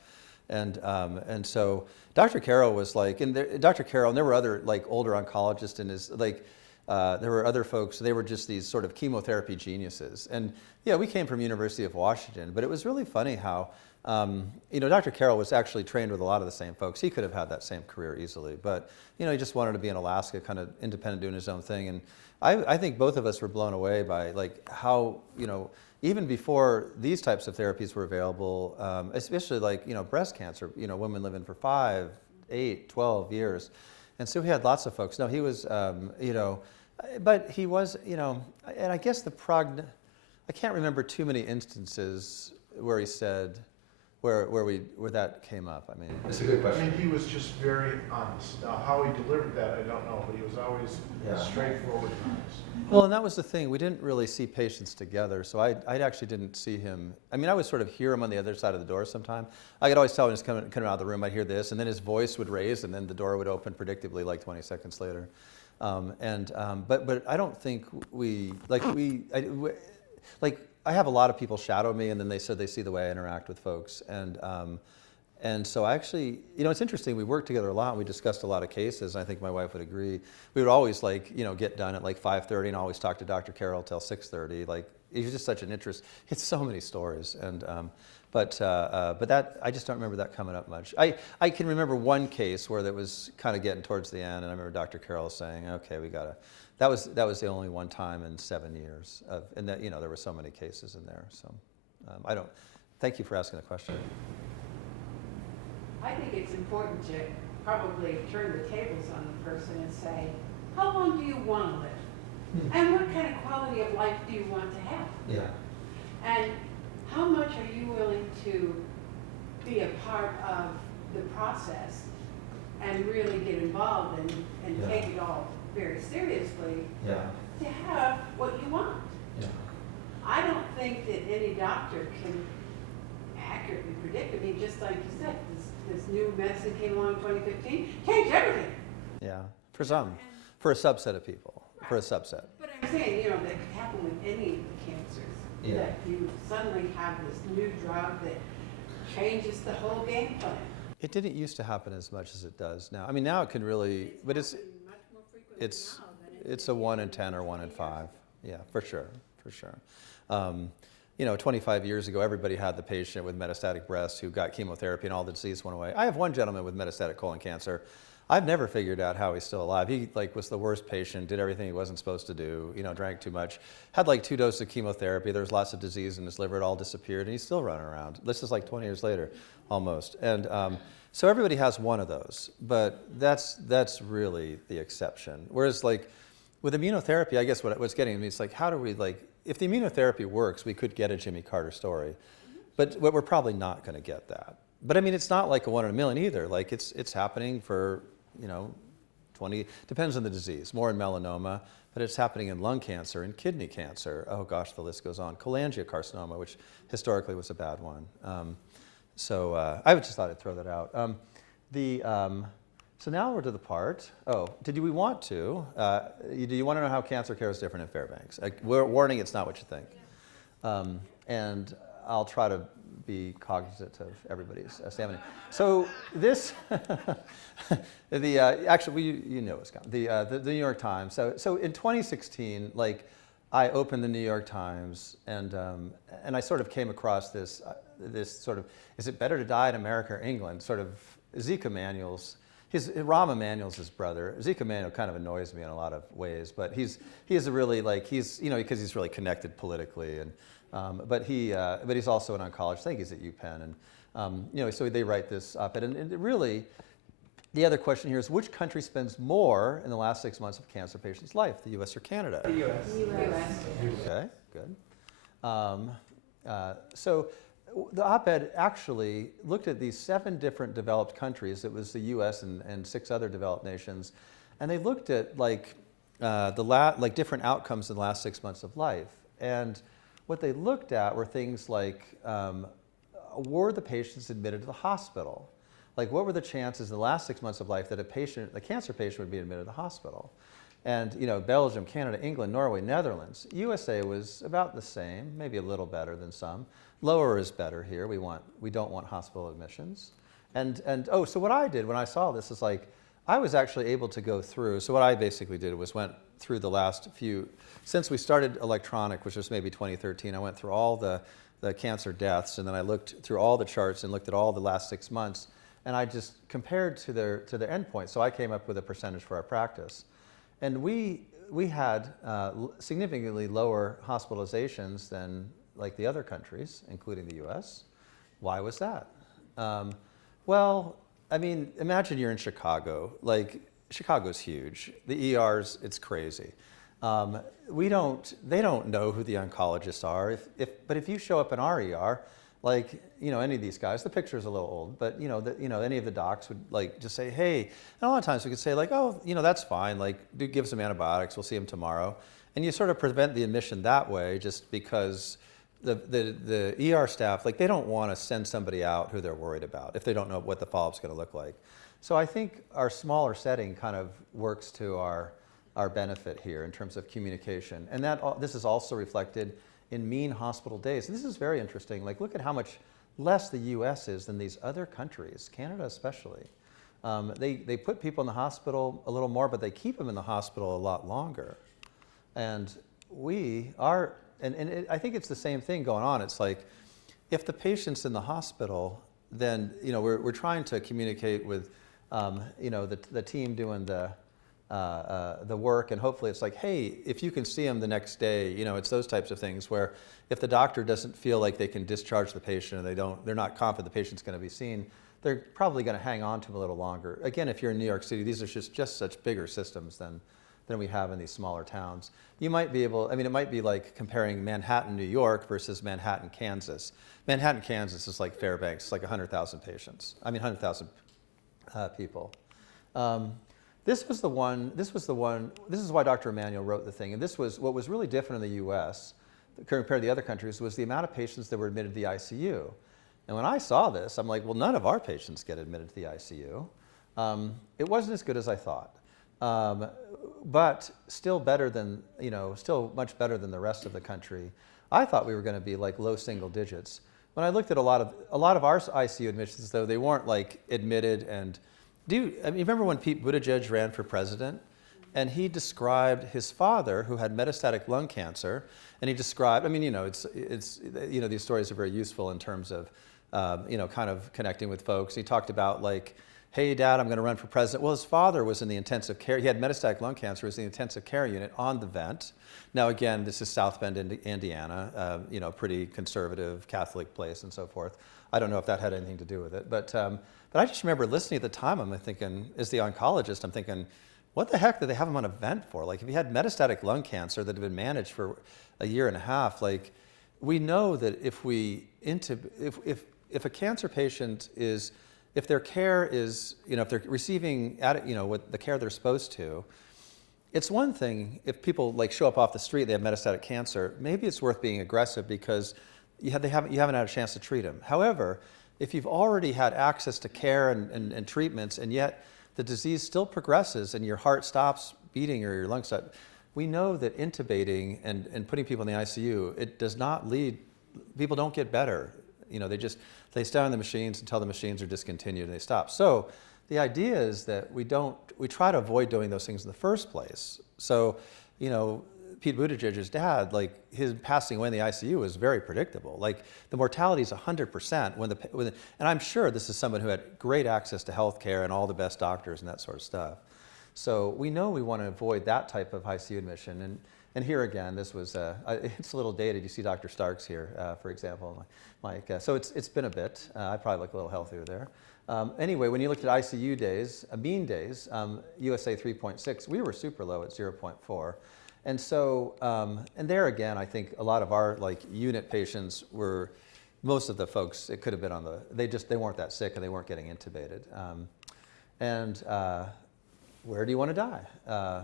And so Dr. Carroll was like, Dr. Carroll, and there were other older oncologists in his, there were other folks, they were just these sort of chemotherapy geniuses. And yeah, we came from University of Washington, but it was really funny how, Dr. Carroll was actually trained with a lot of the same folks. He could have had that same career easily, but he just wanted to be in Alaska, kind of independent, doing his own thing. And I think both of us were blown away by how, even before these types of therapies were available, especially breast cancer, women living for 5, 8, 12 years. And so he had lots of folks. No, he was, but he was, and I guess I can't remember too many instances where he said, where that came up. It's a good question. He was just very honest. Now, how he delivered that, I don't know, but he was always straightforward and honest. Well, and that was the thing. We didn't really see patients together, so I actually didn't see him. I would sort of hear him on the other side of the door sometime. I could always tell when he's coming out of the room, I'd hear this, and then his voice would raise, and then the door would open predictably 20 seconds later. But I don't think I have a lot of people shadow me, and then they said they see the way I interact with folks. And so I actually, it's interesting, we worked together a lot, and we discussed a lot of cases, and I think my wife would agree. We would always get done at 5:30 and always talk to Dr. Carroll till 6:30. He's just such an interest. It's so many stories. And, but that, I just don't remember that coming up much. I can remember one case where that was kind of getting towards the end, and I remember Dr. Carroll saying, okay, we gotta, that was the only one time in 7 years and that, there were so many cases in there. So, Thank you for asking the question. I think it's important to probably turn the tables on the person and say, how long do you want to live? And what kind of quality of life do you want to have? Yeah. And how much are you willing to be a part of the process and really get involved and take it all very seriously Yeah. to have what you want? Yeah. I don't think that any doctor can accurately predict. I mean, just like you said, this new medicine came along in 2015, changed everything. Yeah. For some, for a subset of people, for a subset. But I'm saying, you know, that could happen with any of the cancers. Yeah. That you suddenly have this new drug that changes the whole game plan. It didn't used to happen as much as it does now. I mean, now it can really, but happening much more frequently it's now than it's a 1 in 10 or 1 in 5. Yeah, for sure, for sure. You know, 25 years ago, everybody had the patient with metastatic breast who got chemotherapy and all the disease went away. I have one gentleman with metastatic colon cancer. I've never figured out how he's still alive. He was the worst patient, did everything he wasn't supposed to do, you know, drank too much, had like 2 doses of chemotherapy. There was lots of disease in his liver. It all disappeared, and he's still running around. This is like 20 years later, almost. And so everybody has one of those, but that's really the exception. Whereas like with immunotherapy, I guess what's getting me is like, how do we like, if the immunotherapy works, we could get a Jimmy Carter story, but we're probably not going to get that. But I mean, it's not like a 1 in a million either. Like it's happening for, you know, 20, depends on the disease, more in melanoma, but it's happening in lung cancer and kidney cancer. Oh gosh, the list goes on. Cholangiocarcinoma, which historically was a bad one. So I just thought I'd throw that out. So now we're to the part. Oh, do you want to know how cancer care is different in Fairbanks? Warning, it's not what you think. And I'll try to be cognizant of everybody's stamina. So this, actually, you know it's coming. The New York Times. So in 2016, like, I opened the New York Times, and I sort of came across this sort of, is it better to die in America or England? Sort of Zeke Emanuel's. Rahm Emanuel's his brother. Zeke Emanuel kind of annoys me in a lot of ways, but he is a really, like, he's, you know, because he's really connected politically, and but he's also an oncologist. I think he's at UPenn, and you know, so they write this op-ed, and really, the other question here is, which country spends more in the last 6 months of a cancer patient's life, the U.S. or Canada? The US. Okay, good. So the op-ed actually looked at these 7 different developed countries. It was the U.S. and 6 other developed nations, and they looked at like different outcomes in the last 6 months of life. And what they looked at were things like, were the patients admitted to the hospital? Like, what were the chances in the last 6 months of life that a cancer patient would be admitted to the hospital? And, you know, Belgium, Canada, England, Norway, Netherlands. USA was about the same, maybe a little better than some. Lower is better here. We don't want hospital admissions. So what I did when I saw this is like, I was actually able to go through. So what I basically did was went through the last few, since we started electronic, which was maybe 2013, I went through all the cancer deaths, and then I looked through all the charts and looked at all the last 6 months, and I just compared to their endpoint. So I came up with a percentage for our practice. And we had significantly lower hospitalizations than like the other countries, including the US. Why was that? Well, I mean, imagine you're in Chicago. Like, Chicago's huge. The ERs, it's crazy. They don't know who the oncologists are. But if you show up in our ER, like, you know, any of these guys, the picture's a little old, but you know, any of the docs would like just say, hey, and a lot of times we could say like, oh, you know, that's fine, like, give some antibiotics, we'll see him tomorrow. And you sort of prevent the admission that way just because the ER staff, like, they don't want to send somebody out who they're worried about if they don't know what the follow-up's going to look like. So I think our smaller setting kind of works to our benefit here in terms of communication. And this is also reflected in mean hospital days. And this is very interesting. Like, look at how much less the US is than these other countries, Canada especially. They put people in the hospital a little more, but they keep them in the hospital a lot longer. And I think it's the same thing going on. It's like, if the patient's in the hospital, then, you know, we're trying to communicate with, you know, the team doing the the work, and hopefully it's like, hey, if you can see them the next day, you know, it's those types of things where if the doctor doesn't feel like they can discharge the patient and they're not confident the patient's going to be seen, they're probably going to hang on to them a little longer. Again, if you're in New York City, these are just such bigger systems than we have in these smaller towns. You might be able, I mean, it might be like comparing Manhattan, New York versus Manhattan, Kansas. Manhattan, Kansas is like Fairbanks, it's like 100,000 patients. I mean, 100,000 people. This is why Dr. Emanuel wrote the thing, and this was, what was really different in the US compared to the other countries was the amount of patients that were admitted to the ICU. And when I saw this, I'm like, well, none of our patients get admitted to the ICU. It wasn't as good as I thought. But still better than, you know, still much better than the rest of the country. I thought we were going to be like low single digits. When I looked at a lot of our ICU admissions, though, they weren't like admitted. And I mean, remember when Pete Buttigieg ran for president, and he described his father who had metastatic lung cancer, and he described, I mean, you know, it's you know, these stories are very useful in terms of you know, kind of connecting with folks. He talked about like, hey, Dad, I'm going to run for president. Well, his father was in the intensive care. He had metastatic lung cancer. He was in the intensive care unit on the vent. Now, again, this is South Bend, Indiana, you know, pretty conservative Catholic place and so forth. I don't know if that had anything to do with it. But I just remember listening at the time, I'm thinking, as the oncologist, I'm thinking, what the heck did they have him on a vent for? Like, if he had metastatic lung cancer that had been managed for a year and a half, like, we know that if a cancer patient is, if their care is, you know, if they're receiving, you know, what the care they're supposed to, it's one thing if people like show up off the street, they have metastatic cancer, maybe it's worth being aggressive because you haven't had a chance to treat them. However, if you've already had access to care and treatments, and yet the disease still progresses and your heart stops beating or your lungs stop, we know that intubating and putting people in the ICU, it does not lead, people don't get better. You know, they stay on the machines until the machines are discontinued and they stop. So the idea is that we try to avoid doing those things in the first place. So, you know, Pete Buttigieg's dad, like his passing away in the ICU was very predictable. Like the mortality is 100% and I'm sure this is someone who had great access to health care and all the best doctors and that sort of stuff. So we know we want to avoid that type of ICU admission. And here again, this was, it's a little dated. You see Dr. Starks here, for example. Mike. So it's been a bit. I probably look a little healthier there. Anyway, when you looked at ICU days, mean days, USA 3.6, we were super low at 0.4. And so, and there again, I think a lot of our like unit patients were, most of the folks, it could have been on the, they weren't that sick and they weren't getting intubated. Where do you want to die?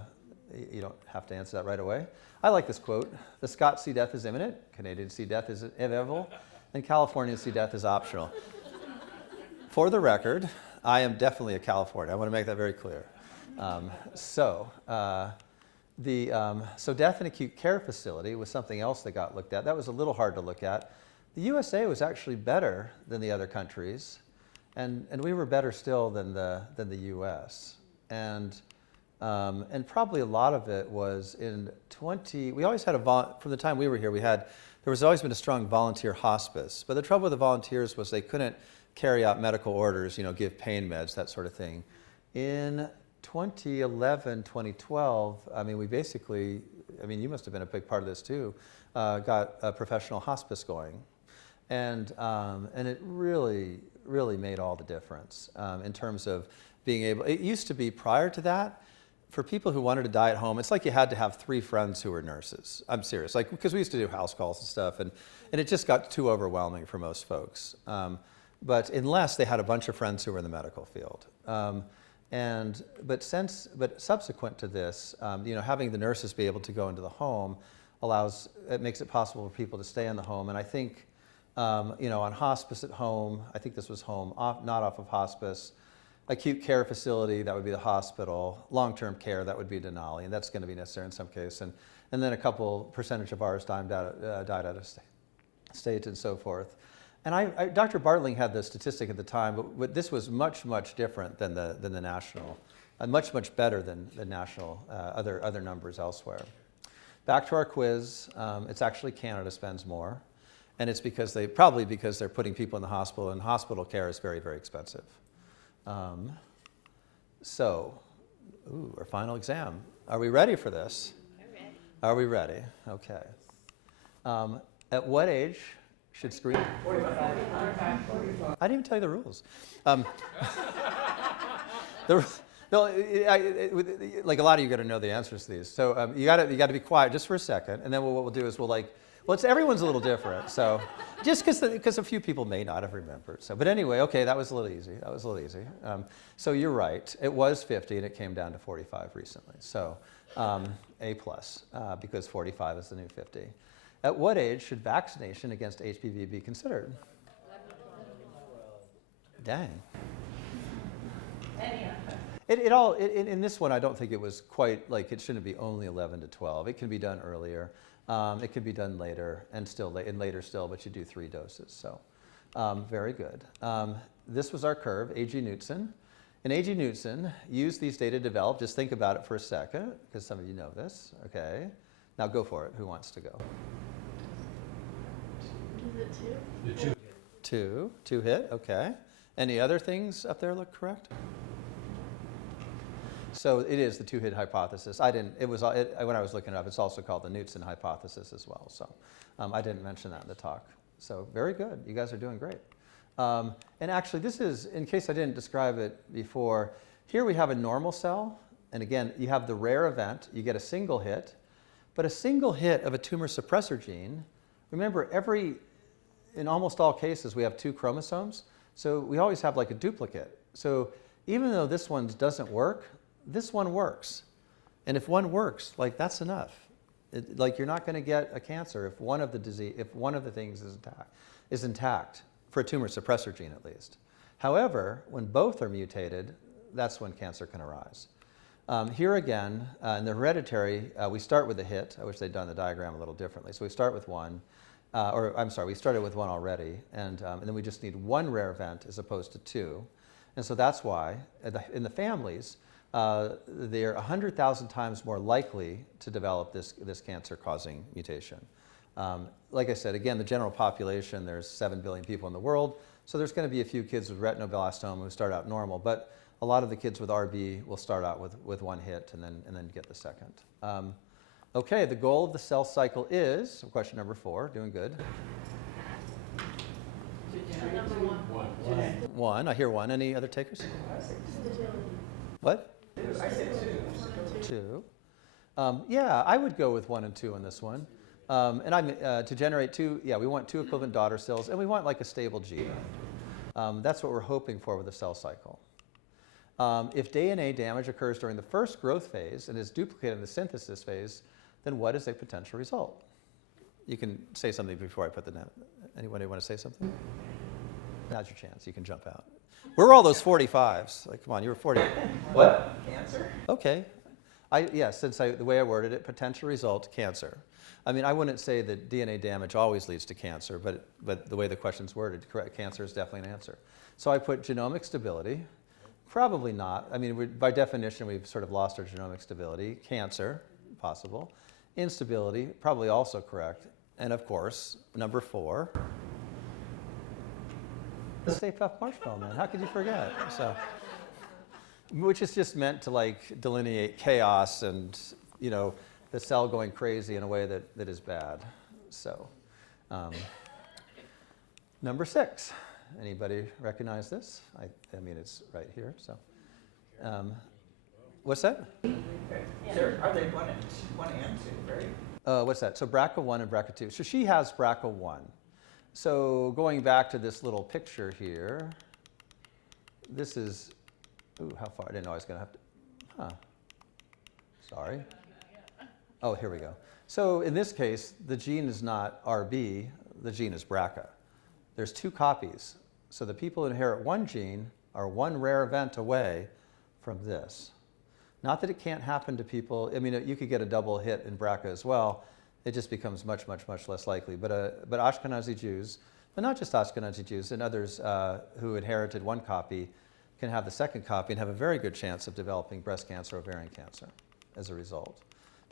You don't have to answer that right away. I like this quote: "The Scots see death is imminent, Canadians see death is inevitable, and Californians see death is optional." For the record, I am definitely a Californian. I want to make that very clear. So death in acute care facility was something else that got looked at. That was a little hard to look at. The USA was actually better than the other countries, and we were better still than the US. And probably a lot of it was we always had from the time we were here, there was always been a strong volunteer hospice. But the trouble with the volunteers was they couldn't carry out medical orders, you know, give pain meds, that sort of thing. In 2011, 2012, I mean, we basically, I mean, you must have been a big part of this too, got a professional hospice going. And it really, really made all the difference in terms of being able, it used to be prior to that, for people who wanted to die at home, it's like you had to have 3 friends who were nurses. I'm serious, like, because we used to do house calls and stuff, and it just got too overwhelming for most folks. But unless they had a bunch of friends who were in the medical field. But subsequent to this, you know, having the nurses be able to go into the home it makes it possible for people to stay in the home. And I think, you know, on hospice at home, I think this was home, not off of hospice. Acute care facility, that would be the hospital. Long-term care, that would be Denali, and that's going to be necessary in some case. And then a couple percentage of ours died out of state and so forth. And Dr. Bartling had the statistic at the time, but this was much, much different than the national, and much, much better than the national other numbers elsewhere. Back to our quiz, it's actually Canada spends more, and it's probably because they're putting people in the hospital, and hospital care is very, very expensive. So Ooh, our final exam. Are we ready for this? Are we ready? Okay. At what age should screen? 45. I didn't even tell you the rules. The, no, like a lot of you got to know the answers to these. So you got to be quiet just for a second, and then what we'll do is everyone's a little different. So just because a few people may not have remembered. So, but anyway, okay, that was a little easy. So you're right. It was 50, and it came down to 45 recently. So A plus, because 45 is the new 50. At what age should vaccination against HPV be considered? Dang. In this one, I don't think it was quite like it shouldn't be only 11 to 12. It can be done earlier. It can be done later and later still, but you do 3 doses. So very good. This was our curve, A.G. Knudsen. And A.G. Knudsen used these data to develop. Just think about it for a second, because some of you know this. Okay. Now go for it. Who wants to go? Is it 2? The two. 2. 2 hit. Okay. Any other things up there look correct? So it is the 2-hit hypothesis. When I was looking it up, it's also called the Knudsen hypothesis as well. So I didn't mention that in the talk. So very good. You guys are doing great. And actually, this is, in case I didn't describe it before, here we have a normal cell. And again, you have the rare event. You get a single hit. But a single hit of a tumor suppressor gene, remember, in almost all cases, we have 2 chromosomes. So we always have like a duplicate. So even though this one doesn't work, this one works. And if one works, like that's enough. Like you're not going to get a cancer if one of the things is intact, for a tumor suppressor gene at least. However, when both are mutated, that's when cancer can arise. Here again, in the hereditary, we start with a hit. I wish they'd done the diagram a little differently. So we start with 1. We started with 1 already, and then we just need 1 rare event as opposed to 2. And so that's why in the families, they're 100,000 times more likely to develop this cancer-causing mutation. Like I said, again, the general population, there's 7 billion people in the world, so there's going to be a few kids with retinoblastoma who start out normal, but a lot of the kids with RB will start out with 1 hit and then get the second. Okay, the goal of the cell cycle is, question number 4, doing good. Number 1. 1, I hear 1. Any other takers? What? I said 2. 2. Yeah, I would go with 1 and 2 on this one. To generate 2, we want 2 equivalent daughter cells, and we want like a stable gene. That's what we're hoping for with the cell cycle. If DNA damage occurs during the first growth phase and is duplicated in the synthesis phase, then what is a potential result? You can say something before I put the net. Anybody want to say something? Now's your chance. You can jump out. We're all those 45s. Like, come on, you were 40. What? Cancer? Okay. The way I worded it, potential result, cancer. I mean, I wouldn't say that DNA damage always leads to cancer, but the way the question's worded, correct, cancer is definitely an answer. So I put genomic stability. Probably not. I mean, by definition, we've sort of lost our genomic stability. Cancer, possible. Instability, probably also correct. And of course, number 4, the Stay Puft Marshmallow Man. How could you forget? So, which is just meant to like delineate chaos and, you know, the cell going crazy in a way that is bad. So, number 6. Anybody recognize this? I mean, it's right here. So, what's that? Are they 1 and 2, right? What's that? So BRCA1 and BRCA2. So she has BRCA1. So going back to this little picture here, this is, how far? I didn't know I was going to have to, sorry. Oh, here we go. So in this case, the gene is not RB, the gene is BRCA. There's 2 copies. So the people who inherit 1 gene are 1 rare event away from this. Not that it can't happen to people. I mean, you could get a double hit in BRCA as well. It just becomes much, much, much less likely. But Ashkenazi Jews, but not just Ashkenazi Jews, and others who inherited 1 copy can have the second copy and have a very good chance of developing breast cancer or ovarian cancer as a result.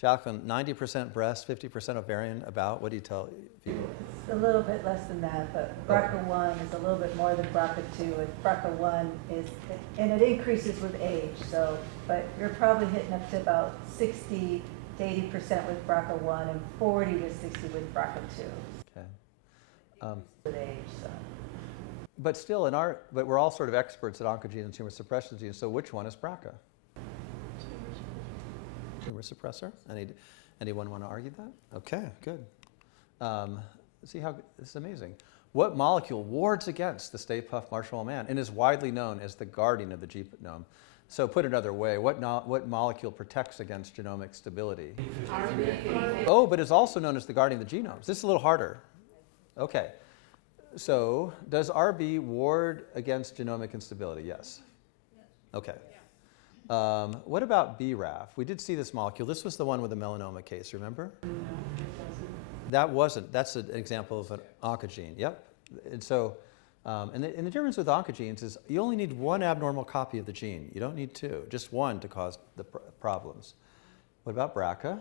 Jacqueline, 90% breast, 50% ovarian, about? What do you tell people? It's a little bit less than that, but BRCA1 is a little bit more than BRCA2, and BRCA1 is, and it increases with age, so, but you're probably hitting up to about 60 to 80% with BRCA1 and 40 to 60 with BRCA2. Okay. With age, so. But still, but we're all sort of experts at oncogene and tumor suppression genes, so which one is BRCA? Tumor suppressor? Anyone want to argue that? Okay, good. See how this is amazing. What molecule wards against the Stay Puft Marshmallow Man and is widely known as the guardian of the genome? So put another way, what molecule protects against genomic stability? Oh, but is also known as the guardian of the genomes. This is a little harder. Okay. So does RB ward against genomic instability? Yes. Okay. What about BRAF? We did see this molecule. This was the one with the melanoma case, remember? No, it doesn't. That wasn't. That's an example of an oncogene. Yep. And so, and the difference with oncogenes is you only need one abnormal copy of the gene. You don't need two, just one to cause the problems. What about BRCA?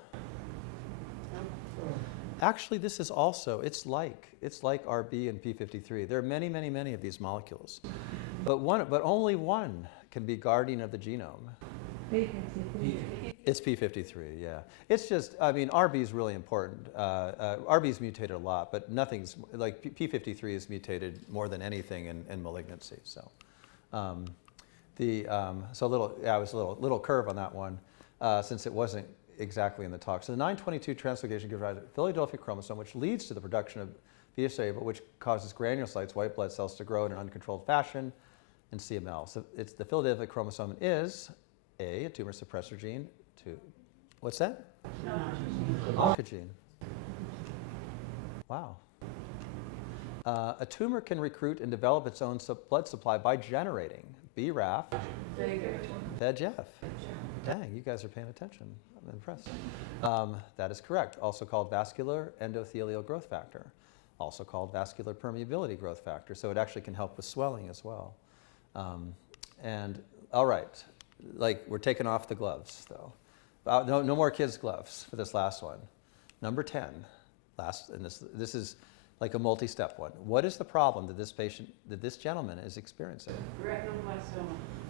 Actually, this is also, it's like RB and P53. There are many, many, many of these molecules. But only one can be guardian of the genome. It's P53, yeah. It's just, I mean, RB is really important. RB's mutated a lot, but nothing's, like P53 is mutated more than anything in malignancy. So, so it was a little curve on that one, since it wasn't exactly in the talk. So the 922 translocation gives rise to Philadelphia chromosome, which leads to the production of VSA, but which causes granulocytes, white blood cells, to grow in an uncontrolled fashion in CML. So it's the Philadelphia chromosome is a tumor suppressor gene. What's that? Oncogene. Wow. A tumor can recruit and develop its own blood supply by generating BRAF, VEGF. Dang, you guys are paying attention. I'm impressed. That is correct. Also called vascular endothelial growth factor. Also called vascular permeability growth factor. So it actually can help with swelling as well. And all right, like we're taking off the gloves though. No more kids' gloves for this last one. Number 10, and this is like a multi-step one. What is the problem that this gentleman is experiencing?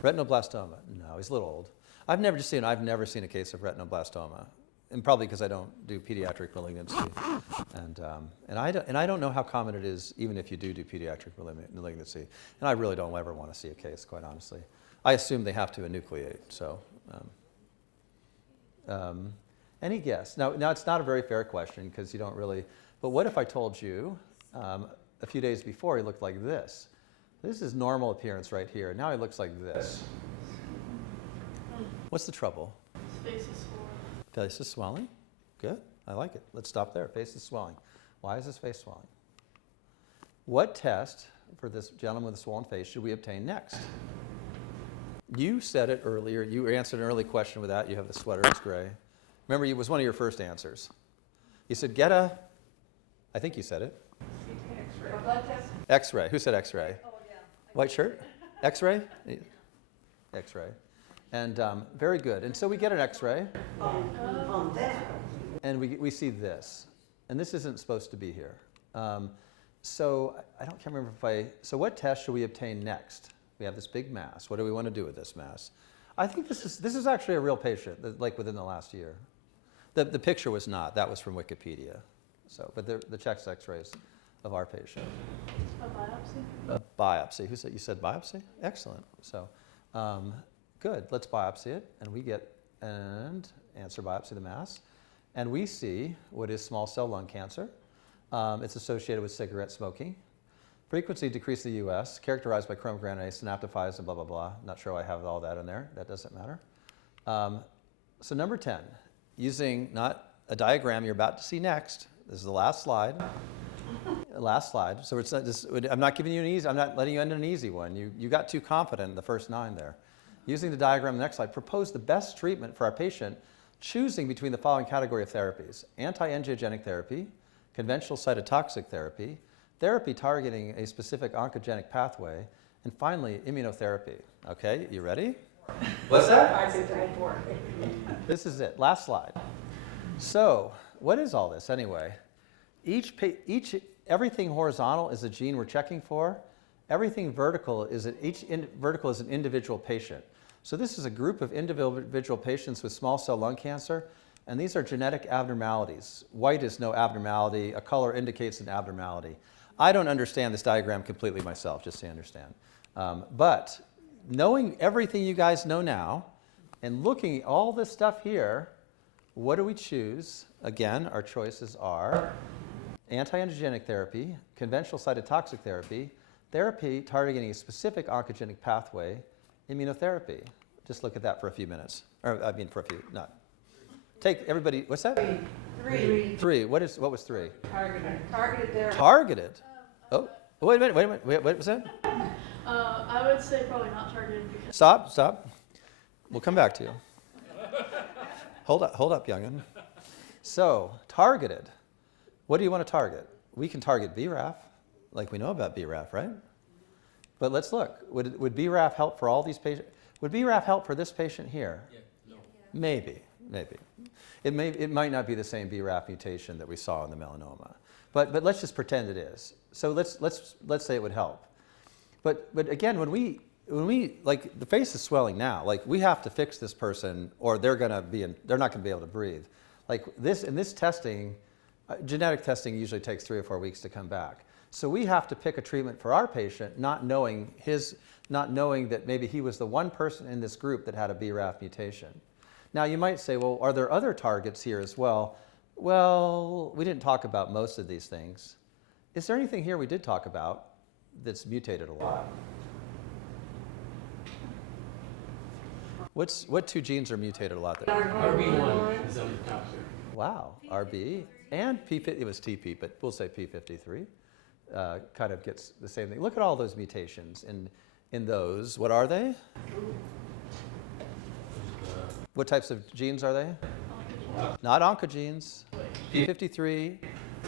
Retinoblastoma. No, he's a little old. I've never seen a case of retinoblastoma, and probably because I don't do pediatric malignancy, and I don't know how common it is, even if you do pediatric malignancy, and I really don't ever want to see a case, quite honestly. I assume they have to enucleate. So, any guess? Now it's not a very fair question because you don't really. But what if I told you a few days before he looked like this? This is normal appearance right here. Now he looks like this. What's the trouble? His face is swollen. Face is swelling? Good. I like it. Let's stop there. Face is swelling. Why is his face swelling? What test for this gentleman with a swollen face should we obtain next? You said it earlier. You answered an early question with that. You have the sweater. It's gray. Remember, it was one of your first answers. You said, I think you said it. X-ray. Blood test? X-ray. Who said X-ray? Oh, yeah. White shirt? X-ray? X-ray. And very good. And so we get an X-ray. On that. And we see this. And this isn't supposed to be here. So can't remember so what test should we obtain next? We have this big mass. What do we want to do with this mass? I think this is actually a real patient, like within the last year. The picture was not. That was from Wikipedia. So, but the chest X-rays of our patient. A biopsy? A biopsy. Who said? You said biopsy? Excellent. So, good. Let's biopsy it, and we get and answer biopsy the mass, and we see what is small cell lung cancer. It's associated with cigarette smoking. Frequency decreased in the U.S., characterized by chromogranulase, synaptophytes, and blah, blah, blah. Not sure I have all that in there. That doesn't matter. So number 10, using not a diagram you're about to see next. This is the last slide. Last slide. So it's not just, I'm not giving you an easy, I'm not letting you end an easy one. You got too confident in the first 9 there. Using the diagram on the next slide, propose the best treatment for our patient, choosing between the following category of therapies: anti-angiogenic therapy, conventional cytotoxic therapy, therapy targeting a specific oncogenic pathway, and finally, immunotherapy. Okay, you ready? What's that? This is it. Last slide. So, what is all this anyway? Everything horizontal is a gene we're checking for. Everything vertical is vertical is an individual patient. So this is a group of individual patients with small cell lung cancer, and these are genetic abnormalities. White is no abnormality. A color indicates an abnormality. I don't understand this diagram completely myself, just so you understand. But knowing everything you guys know now, and looking at all this stuff here, what do we choose? Again, our choices are anti-angiogenic therapy, conventional cytotoxic therapy, therapy targeting a specific oncogenic pathway, immunotherapy. Just look at that for a few minutes. Or, I mean, for a few, not. Take everybody, what's that? Three. What was three? Targeted therapy. Targeted. Oh, wait a minute. What was that? I would say probably not targeted because. Stop. We'll come back to you. Hold up, youngin. So, targeted. What do you want to target? We can target BRAF, like we know about BRAF, right? But let's look. Would BRAF help for all these patients? Would BRAF help for this patient here? Yeah, no. Maybe. It might not be the same BRAF mutation that we saw in the melanoma. But let's just pretend it is. So let's say it would help. But again, when we like the face is swelling now, like we have to fix this person or they're not going to be able to breathe. Like this in this testing, genetic testing usually takes 3 or 4 weeks to come back. So we have to pick a treatment for our patient, not knowing that maybe he was the one person in this group that had a BRAF mutation. Now you might say, well, are there other targets here as well? Well, we didn't talk about most of these things. Is there anything here we did talk about that's mutated a lot? What 2 genes are mutated a lot there? RB1 is on the top there. Wow, RB and P50, it was TP, but we'll say P53 kind of gets the same thing. Look at all those mutations in those. What are they? What types of genes are they? Not oncogenes. P53,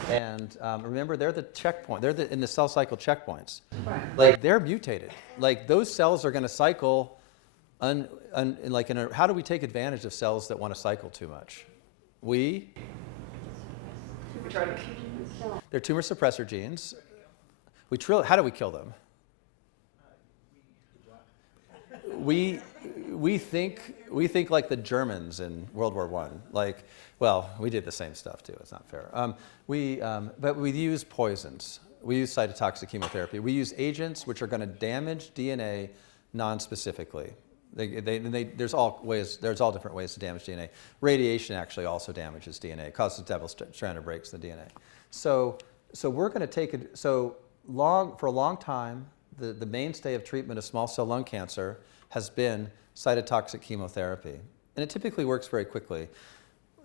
and remember they're the checkpoint. They're in the cell cycle checkpoints. Right. Like they're mutated. Like those cells are going to cycle. How do we take advantage of cells that want to cycle too much? They're tumor suppressor genes. How do we kill them? We think like the Germans in World War I. We did the same stuff too. It's not fair. But we use poisons. We use cytotoxic chemotherapy. We use agents which are going to damage DNA non-specifically. There's all different ways to damage DNA. Radiation actually also damages DNA. It causes double-stranded breaks in the DNA. So we're going to take it. So for a long time, the mainstay of treatment of small cell lung cancer has been cytotoxic chemotherapy, and it typically works very quickly.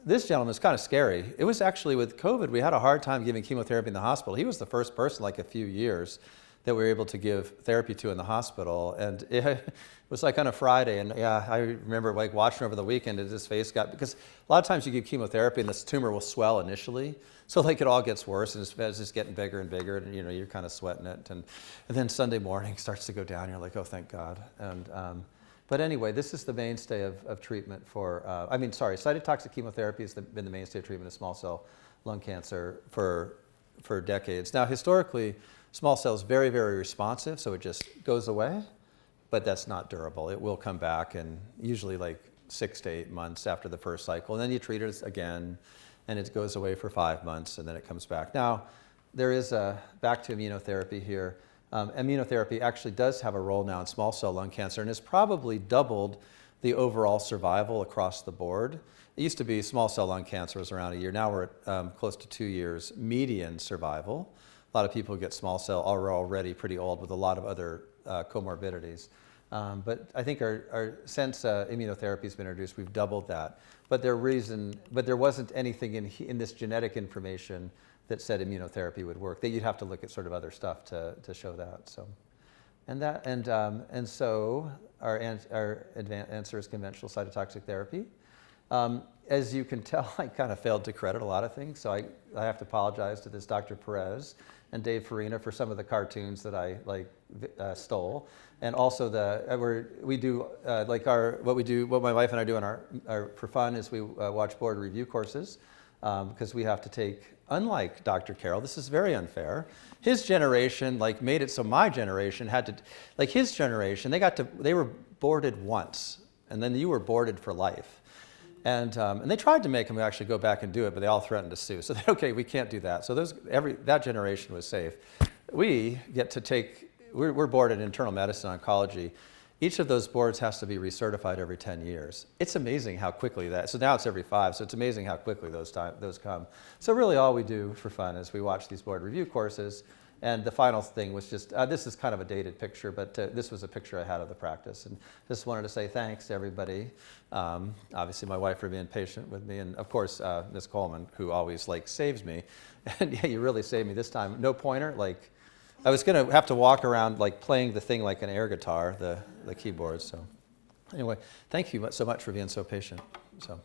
This gentleman is kind of scary. It was actually with COVID, we had a hard time giving chemotherapy in the hospital. He was the first person, like a few years, that we were able to give therapy to in the hospital, and it was like on a Friday, and yeah, I remember like watching over the weekend as his face because a lot of times you give chemotherapy and this tumor will swell initially, so like it all gets worse and it's just getting bigger and bigger, and you're kind of sweating it, and then Sunday morning starts to go down, and you're like, oh, thank God. But anyway, this is the mainstay of treatment for, cytotoxic chemotherapy has been the mainstay of treatment of small cell lung cancer for decades. Now, historically, small cell is very, very responsive, so it just goes away, but that's not durable. It will come back, and usually like 6 to 8 months after the first cycle, and then you treat it again, and it goes away for 5 months, and then it comes back. Now, there is back to immunotherapy here. Immunotherapy actually does have a role now in small cell lung cancer and has probably doubled the overall survival across the board. It used to be small cell lung cancer was around a year. Now we're at close to 2 years median survival. A lot of people who get small cell are already pretty old with a lot of other comorbidities. But I think since immunotherapy has been introduced, we've doubled that. But there wasn't anything in this genetic information that said immunotherapy would work. That you'd have to look at sort of other stuff to show that. So, so our answer is conventional cytotoxic therapy. As you can tell, I kind of failed to credit a lot of things, so I have to apologize to this Dr. Perez and Dave Farina for some of the cartoons that I stole, and also what my wife and I do for fun is we watch board review courses. because we have to take, unlike Dr. Carroll, this is very unfair. His generation like made it so my generation had to, like his generation, they were boarded once, and then you were boarded for life. And they tried to make them actually go back and do it, but they all threatened to sue. So okay, we can't do that. So that generation was safe. We get to take, we're boarded in internal medicine, oncology. Each of those boards has to be recertified every 10 years. It's amazing how quickly that, so now it's every 5, so it's amazing how quickly those come. So really all we do for fun is we watch these board review courses, and the final thing was just, this is kind of a dated picture, but this was a picture I had of the practice. And just wanted to say thanks to everybody. Obviously my wife for being patient with me, and of course Ms. Coleman, who always like saves me. And yeah, you really saved me this time. No pointer, like, I was going to have to walk around like playing the thing like an air guitar, the keyboard. So anyway, thank you so much for being so patient. So.